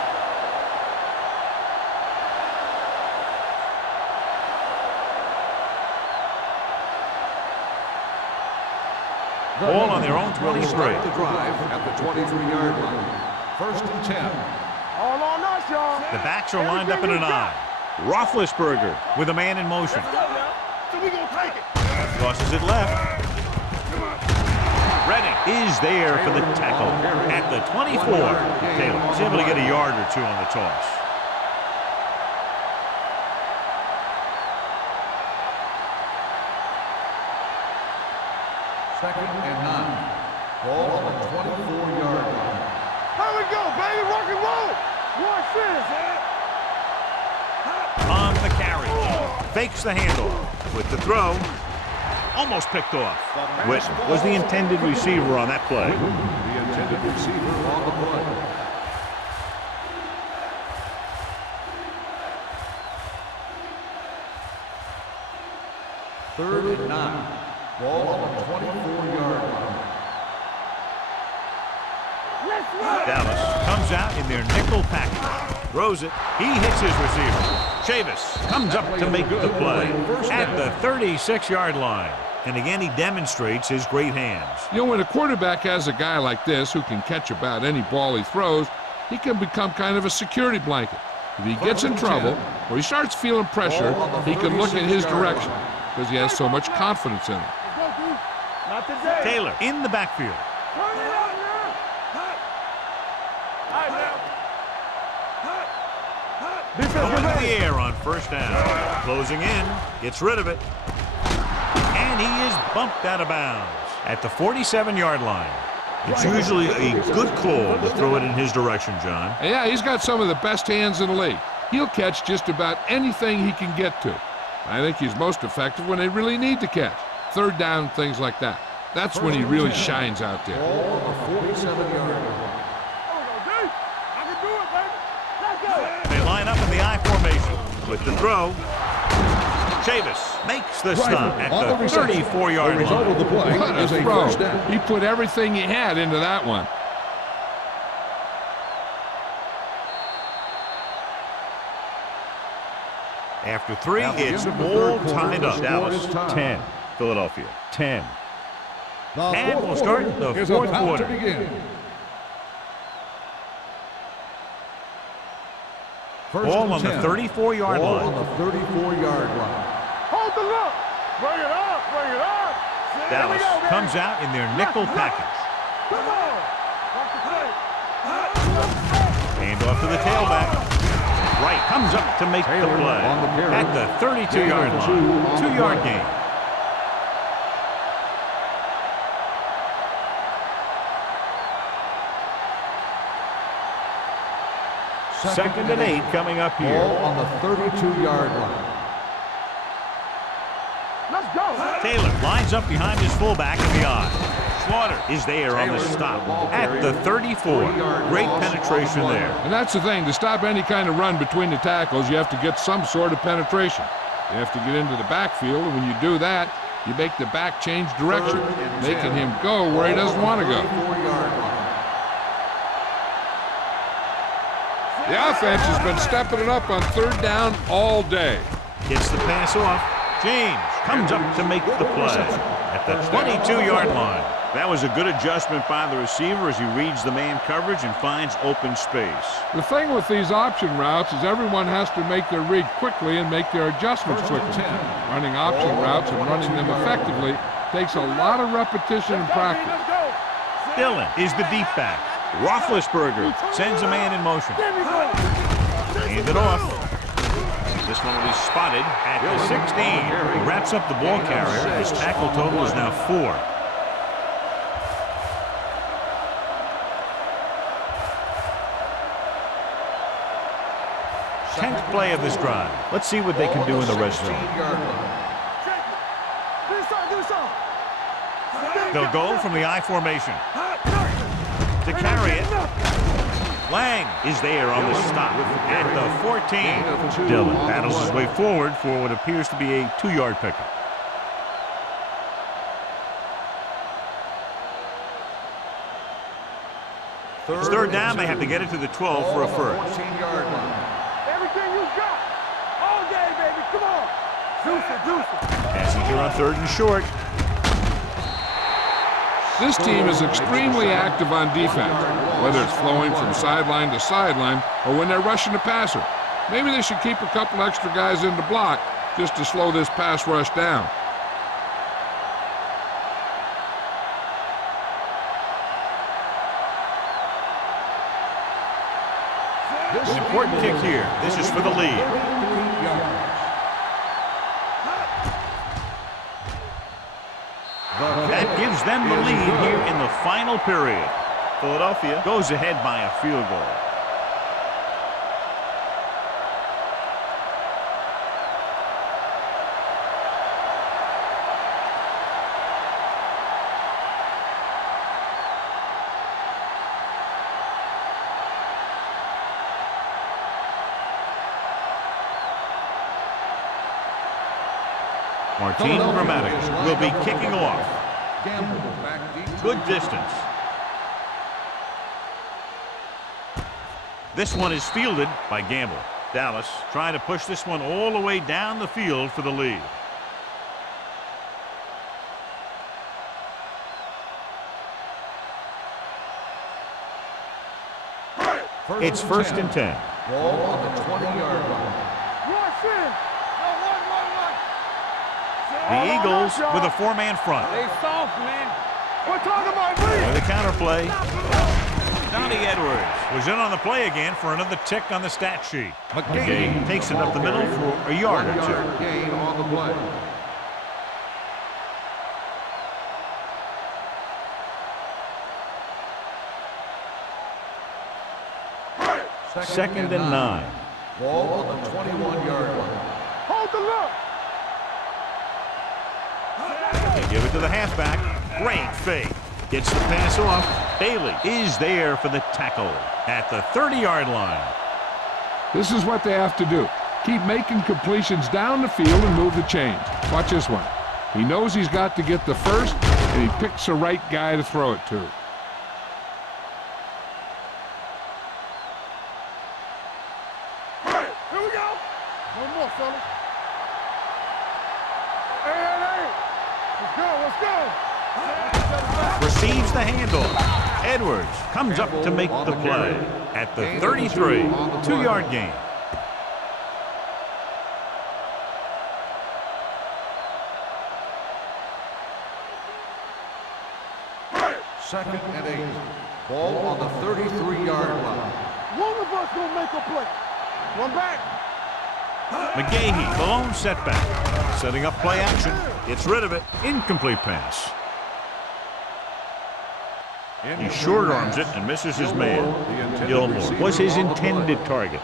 Ball on their own 23. Start the drive at the 23-yard line. 1st and 10. All on us, y'all. The backs are lined up in an I. Roethlisberger with a man in motion. So we gonna take it. Crosses it left. Redding is there for the tackle at the 24. Taylor is able to get a yard or two on the toss. Second and 9. Ball on the 24-yard line. How we go, baby? Rock and roll. Watch this. On the carry. Fakes the handle. With the throw. Almost picked off. Whit was the intended receiver on that play. The intended receiver on the play. Third and 9. Ball on the 24-yard line. Dallas comes out in their nickel package. Throws it. He hits his receiver. Chavis comes up to make the play at the 36-yard line. And again, he demonstrates his great hands. You know, when a quarterback has a guy like this who can catch about any ball he throws, he can become kind of a security blanket. If he gets in trouble or he starts feeling pressure, he can look in his direction because he has so much confidence in him. Not today. Taylor in the backfield. Turn it up now. All right, now. Going to the air on 1st down. Closing in. Gets rid of it. And he is bumped out of bounds at the 47-yard line. It's usually a good call to throw it in his direction, John. Yeah, he's got some of the best hands in the league. He'll catch just about anything he can get to. I think he's most effective when they really need to catch. 3rd down, things like that. That's when he really shines out there. Ball on the 47-yard line. I can do it, baby. Let's go. They line up in the I formation with the throw. Chavis makes the stop at the 34-yard line. Of the play What a throw. He put everything he had into that one. After 3, it's all tied up. Dallas 10, Philadelphia 10. And we'll start the 4th quarter. Ball on the 34-yard line. On the 34-yard line. Hold the look. Bring it up. Bring it up. Dallas comes out in their nickel package. Come on. Watch the play. Hand off to the tailback. Wright comes up to make the play at the 32-yard line. 2-yard gain. Second and 8 coming up here. Ball on the 32-yard line. Let's go. Taylor lines up behind his fullback in the I. Slaughter is there on the stop at the 34. Great penetration there. And that's the thing. To stop any kind of run between the tackles, you have to get some sort of penetration. You have to get into the backfield, and when you do that, you make the back change direction, making him go where he doesn't want to go. The offense has been stepping it up on 3rd down all day. Gets the pass off. James comes up to make the play at the 22-yard line. That was a good adjustment by the receiver as he reads the man coverage and finds open space. The thing with these option routes is everyone has to make their read quickly and make their adjustments quickly. Running option routes and running them effectively takes a lot of repetition and practice. Dillon is the deep back. Roethlisberger sends a man in motion. Hand it off. This one will be spotted at the 16. He wraps up the ball carrier. His tackle total is now 4. 10th play of this drive. Let's see what they can do in the red zone. They'll go from the I formation. To carry it. Lang is there on the stop at the 14. Dillon battles his way forward for what appears to be a 2-yard pickup. It's 3rd down. They have to get it to the 12 for a first. Everything you got. All day, baby. Come on. Juice it, juice it. Passing here on 3rd and short. This team is extremely active on defense, whether it's flowing from sideline to sideline or when they're rushing the passer. Maybe they should keep a couple extra guys in the block just to slow this pass rush down. An important kick here. This is for the lead. That gives them the lead here in the final period. Philadelphia goes ahead by a field goal. Martin Grammatics will be kicking off. Good distance. This one is fielded by Gamble. Dallas trying to push this one all the way down the field for the lead. It's 1st and 10. Ball on the 20-yard line. The Eagles with a 4-man front. They soft, man. We're talking about me. With a counter play. Donnie Edwards was in on the play again for another tick on the stat sheet. McGahee takes it up the middle for a yard or 2. Gain on the play. Second and 9. Ball on the 21-yard line. Hold the look. They give it to the halfback. Great fake. Gets the pass off. Bailey is there for the tackle at the 30-yard line. This is what they have to do. Keep making completions down the field and move the chains. Watch this one. He knows he's got to get the first, and he picks the right guy to throw it to. Here we go. One more, fellas. Hey. Let's go. Receives the handoff. Edwards comes up to make the play at the 33. 2-yard gain. Second and 8. Ball on the 33-yard line. One of us gonna make a play. One back. McGahee, the lone setback. Setting up play action. Gets rid of it. Incomplete pass. He short arms it and misses his man. Gilmore was his intended target.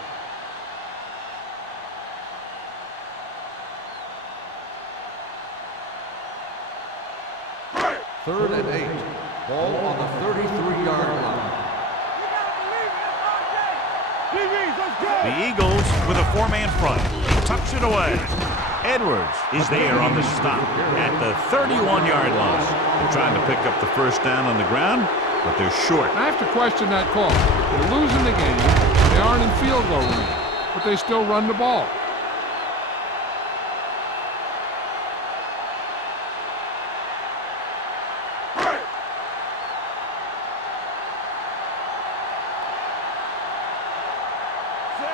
Third and 8. Ball on the 33-yard line. The Eagles with a 4-man front. He tucks it away. Edwards is there on the stop at the 31-yard line. They're trying to pick up the first down on the ground, but they're short. I have to question that call. They're losing the game. They aren't in field goal range, but they still run the ball.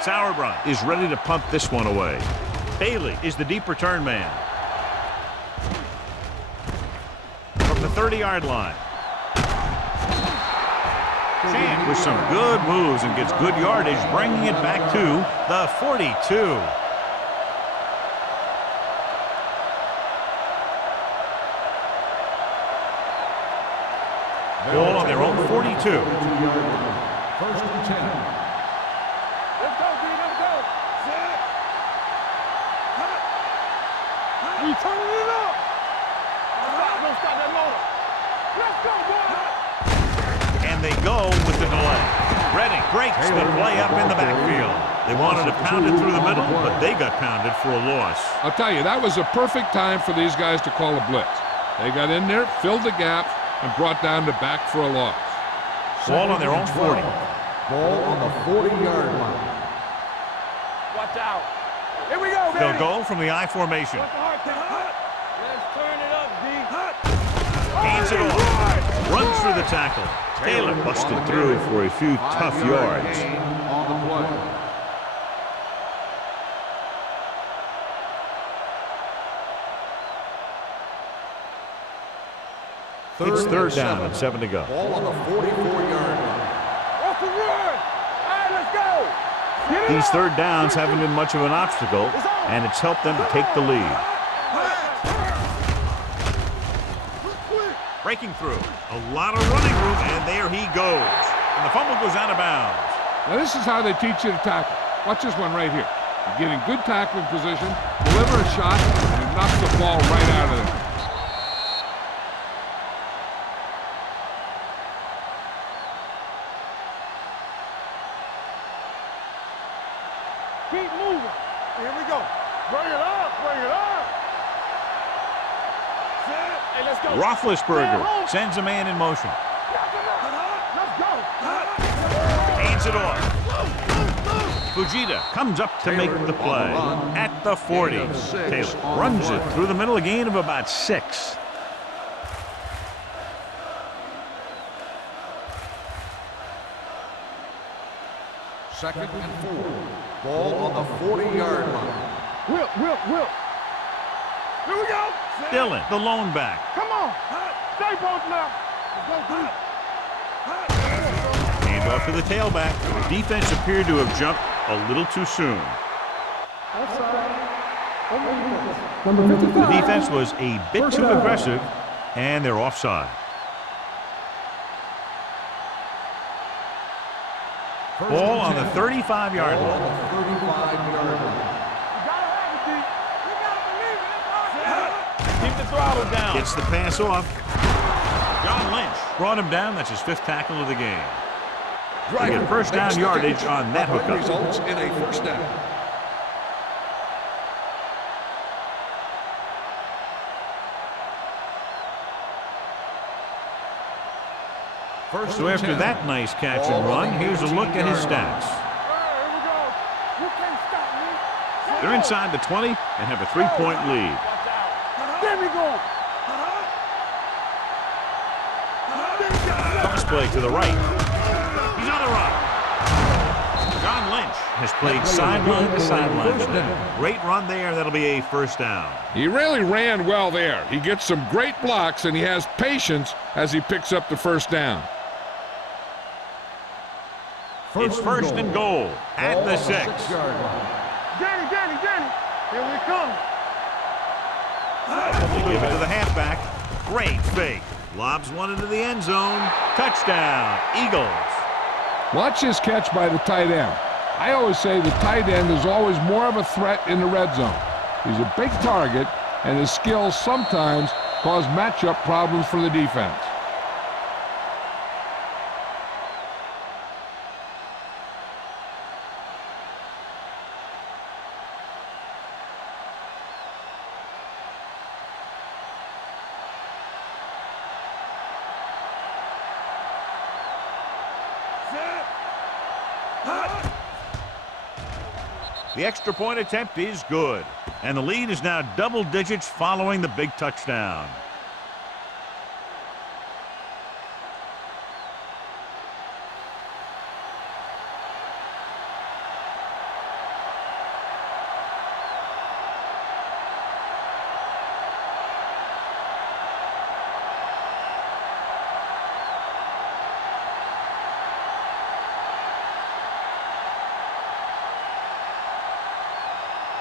Sauerbrunn is ready to punt this one away. Bailey is the deep return man. From the 30-yard line. Chant with some good moves and gets good yardage, bringing it back to the 42. Ball on their own 42. First and 10. Let's go, B. Let's go. Set. We turning it up. Don't stop that motor. Let's go, boy. And they go with the delay. Redding breaks the play up in the backfield. They wanted to pound it through the middle, but they got pounded for a loss. I'll tell you, that was a perfect time for these guys to call a blitz. They got in there, filled the gap, and brought down the back for a loss. Ball on their own 40. Ball on the 40-yard line. Watch out. Here we go, baby. They'll go from the I formation. Let's turn it up, D. Hands it off. Runs through the tackle. Taylor busted through for a few tough yards. On the play. It's third down and 7 to go. Ball on the 44-yard line. Off the run. All right, let's go. Get it These up. third downs haven't been much of an obstacle, and it's helped them to take the lead. Breaking through. A lot of running room, and there he goes. And the fumble goes out of bounds. Now this is how they teach you to tackle. Watch this one right here. You get in good tackling position, deliver a shot, and it knocks the ball right out of there. Keep moving. Here we go. Bring it up. Bring it up. Hey, let's go. Roethlisberger sends a man in motion. Let's go. Hands it off. Fujita comes up to make the play at the 40. Taylor runs it through the middle, a gain of about 6. Second and 4. Ball on the 40-yard line. Whip. Here we go. Dillon, the lone back. Come on. Stay both now. Let's go, Hand off to the tailback. The defense appeared to have jumped a little too soon. The defense was a bit too aggressive, and they're offside. Ball on the 35-yard line. 35-yard line. Keep the throttle down. Gets the pass off. John Lynch brought him down. That's his 5th tackle of the game. They get first down yardage on that hookup. Results in a first down. So after that nice catch and run, here's a look at his stats. Here we go. You can't stop me. They're inside the 20 and have a 3-point lead. There we go. Toss play to the right. He's on the run. John Lynch has played sideline to sideline today. Great run there. That'll be a first down. He really ran well there. He gets some great blocks, and he has patience as he picks up the first down. It's first and goal at the 6. Danny. Here we come. They give it to the halfback. Great fake. Lobs one into the end zone. Touchdown, Eagles. Watch this catch by the tight end. I always say the tight end is always more of a threat in the red zone. He's a big target, and his skills sometimes cause matchup problems for the defense. The extra point attempt is good, and the lead is now double digits following the big touchdown.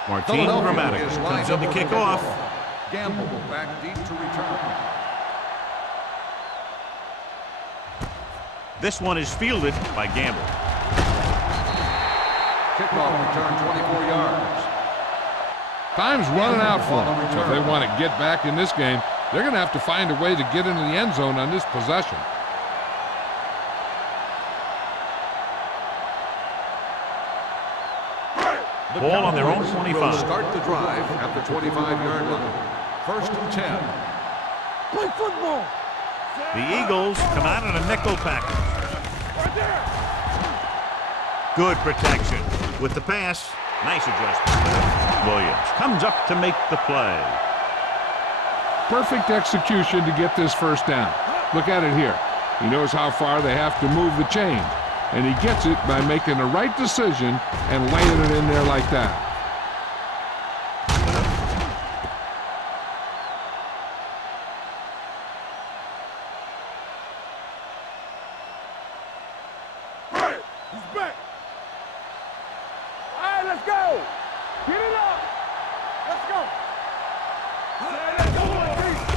Martin Gramatic comes in to kick off. Gamble back deep to return. This one is fielded by Gamble. Kickoff return 24 yards. Time's running out for them. So if they want to get back in this game, they're going to have to find a way to get into the end zone on this possession. Ball on their own 25. Start the drive at the 25-yard line. First and 10. Play football. The Eagles come out in a nickel package. Right there. Good protection. With the pass, nice adjustment. Williams comes up to make the play. Perfect execution to get this first down. Look at it here. He knows how far they have to move the chains, and he gets it by making the right decision and laying it in there like that. He's back. All right, let's go. Get it up. Let's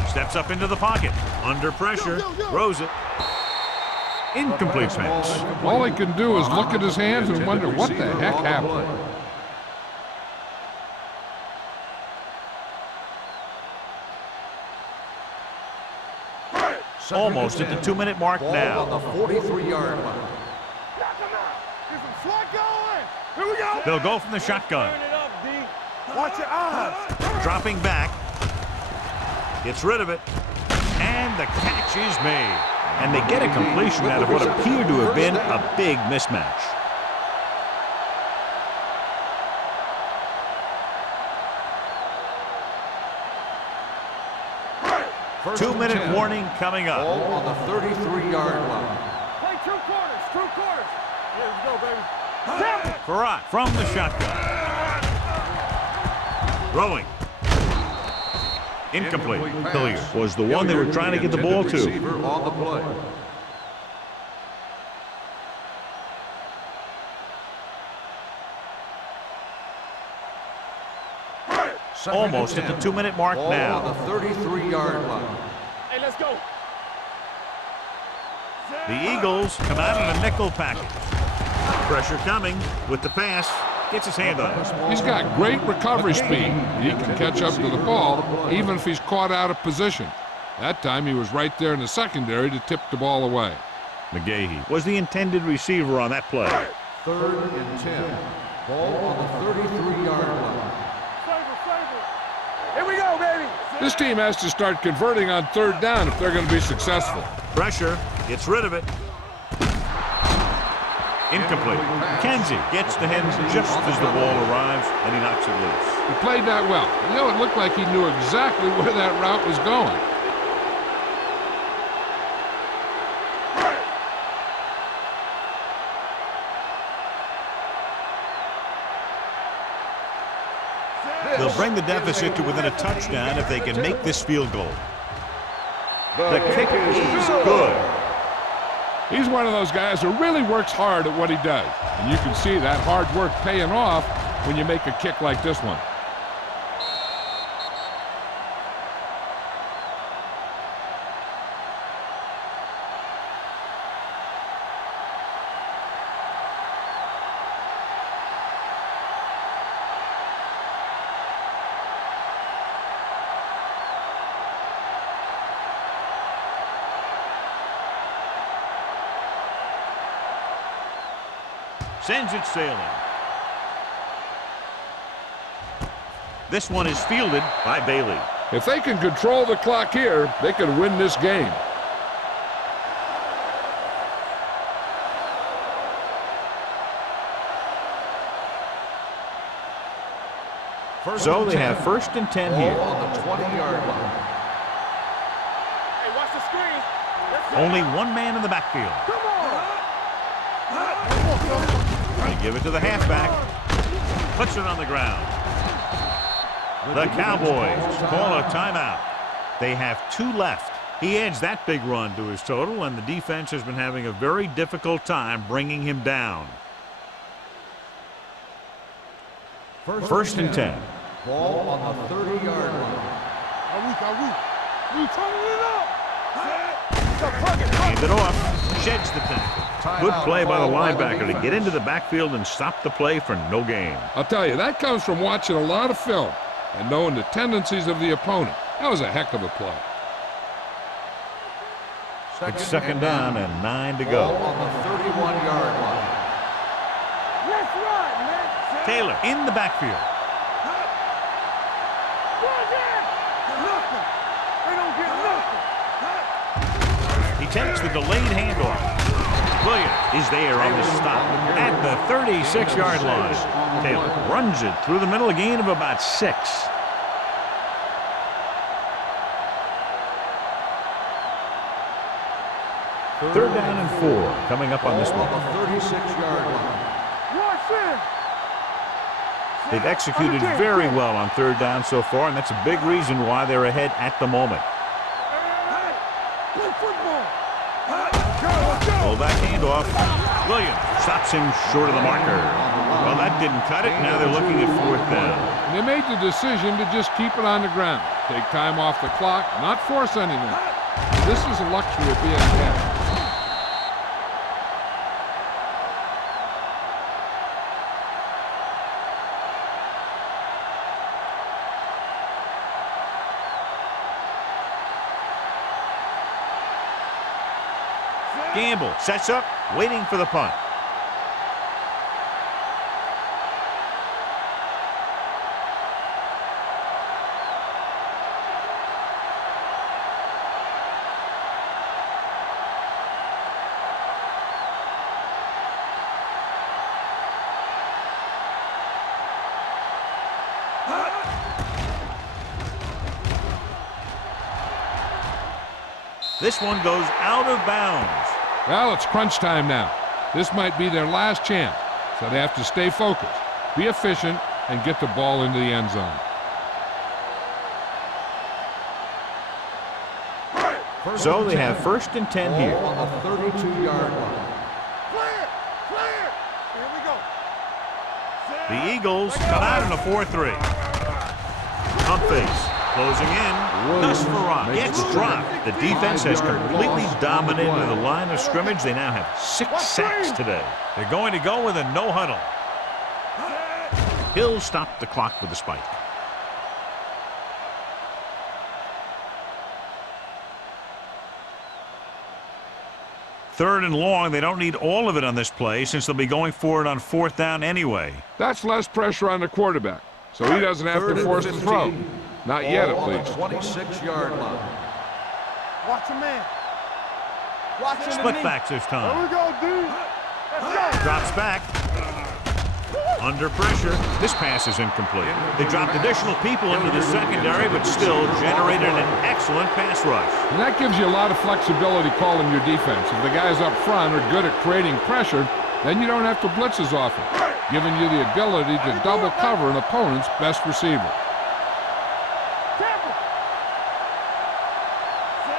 go. Steps up into the pocket. Under pressure. Throws it. Incomplete pass. All he can do is look at his hands and wonder what the heck happened. Almost at the 2-minute mark now. On the 43-yard line. Get some slot going. Here we go. They'll go from the shotgun. Turn it up, D. Watch your eyes. Dropping back. Gets rid of it. And the catch is made. And they get a completion out of what appeared to have been a big mismatch. First 2-minute and 10. warning coming up. Ball on the 33-yard line. Play two quarters. Yeah, let's go, baby. Tap it. Farad from the shotgun. Throwing. Incomplete. Hilliard was the one they were trying to get the ball to. Receiver on the play. Almost at the 2-minute mark Ball now. on the 33-yard line. Hey, let's go. The Eagles come out in a nickel package. Pressure coming with the pass. Gets his hand on it. He's got great recovery speed. He can catch up to the ball even if he's caught out of position. That time he was right there in the secondary to tip the ball away. McGahee was the intended receiver on that play. 3rd and 10. Ball on the 33-yard line. Here we go, baby. This team has to start converting on 3rd down if they're going to be successful. Pressure. Gets rid of it. Incomplete. Kenzie gets the hands just as the ball arrives, and he knocks it loose. He played that well. You know, it looked like he knew exactly where that route was going. They'll bring the deficit to within a touchdown if they can make this field goal. The kick is good. He's one of those guys who really works hard at what he does. And you can see that hard work paying off when you make a kick like this one. Sends it sailing. This one is fielded by Bailey. If they can control the clock here, they can win this game. So they have 1st and 10 Ball here. on the 20-yard line. Hey, watch the screen. Let's go. Only one man in the backfield. Come on. They give it to the halfback. Puts it on the ground. The Cowboys call a timeout. They have 2 left. He adds that big run to his total, and the defense has been having a very difficult time bringing him down. 1st and 10. Ball on the 30-yard line. We turning it up. Hand it off. Sheds the tackle. Good play by the linebacker to get into the backfield and stop the play for no gain. I'll tell you, that comes from watching a lot of film and knowing the tendencies of the opponent. That was a heck of a play. It's 2nd down and 9 to Ball go. on the 31-yard line. Let's run, man. Taylor in the backfield. Nothing. They don't get nothing. He takes the delayed handoff. Williams is there on the stop at the 36-yard line. Taylor runs it through the middle, a gain of about 6. Third down and 4 coming up on this one. On the 36-yard line. Rush in. They've executed very well on third down so far, and that's a big reason why they're ahead at the moment. Play football. Pull back handoff. Williams stops him short of the marker. Well, that didn't cut it. Now they're looking at fourth down. And they made the decision to just keep it on the ground. Take time off the clock, not force anything. This is a luxury of being ahead. Gamble sets up, waiting for the punt. This one goes out of bounds. Well, it's crunch time now. This might be their last chance, so they have to stay focused, be efficient, and get the ball into the end zone. So they have first and 10 here. On the 32-yard line. Clear. Clear. Here we go. The Eagles come out in a 4-3. Pump face. Closing in. Nusferat gets dropped. The defense has completely dominated the line of scrimmage. They now have 6 sacks today. They're going to go with a no huddle. He'll stop the clock with a spike. Third and long. They don't need all of it on this play since they'll be going for it on fourth down anyway. That's less pressure on the quarterback, so he doesn't have to force the throw. Not yet, at least. On the 26-yard line. Watch a man. Watch him. Split backs this Here time. we go, dude. Let's go. Drops back. Under pressure. This pass is incomplete. They dropped additional people into the secondary, but still generated an excellent pass rush. And that gives you a lot of flexibility calling your defense. If the guys up front are good at creating pressure, then you don't have to blitz as often, giving you the ability to double cover an opponent's best receiver.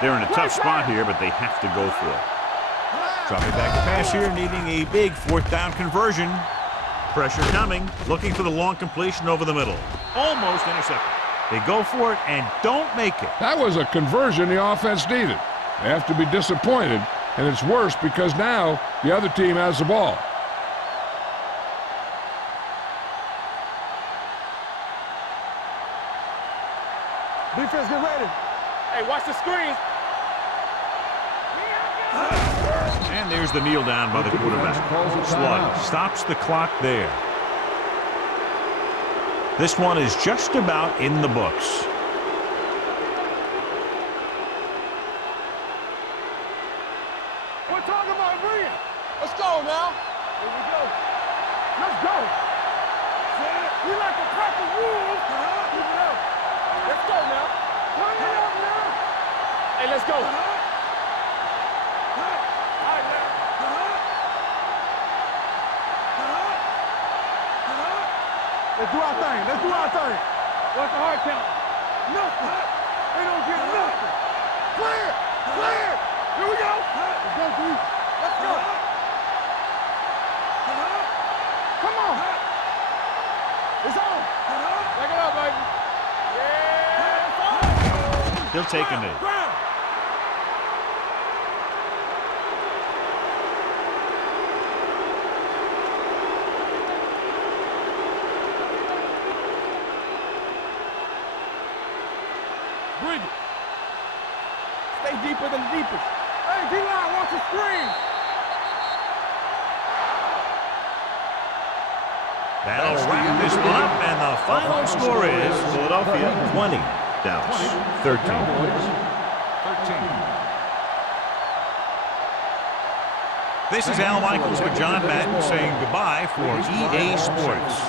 They're in a tough spot here, but they have to go for it. Dropping back to pass here, needing a big fourth down conversion. Pressure coming, looking for the long completion over the middle. Almost intercepted. They go for it and don't make it. That was a conversion the offense needed. They have to be disappointed, and it's worse because now the other team has the ball. Defense, get ready. Hey, watch the screens. And there's the kneel down by the quarterback. Slug stops the clock there. This one is just about in the books. We're talking about brilliant. Let's go now. Here we go. Let's go. We like to crack the rules. Keep it up. Let's go now. Turn it up now. Hey, let's go. Let's do our thing. Let's do our thing. What's the hard count? Nothing. They don't get nothing. Clear. Clear. Here we go. Let's go, dude. Let's go. Come on. It's on. Back it up, baby. Yeah. He'll take a knee. Ground. Bring it. Stay deeper than the deepest. Hey, D-line, watch the screen. That'll wrap this one up, and the final score is Philadelphia 20, Dallas 13. 13. This is Al Michaels with John Madden saying goodbye for EA Sports.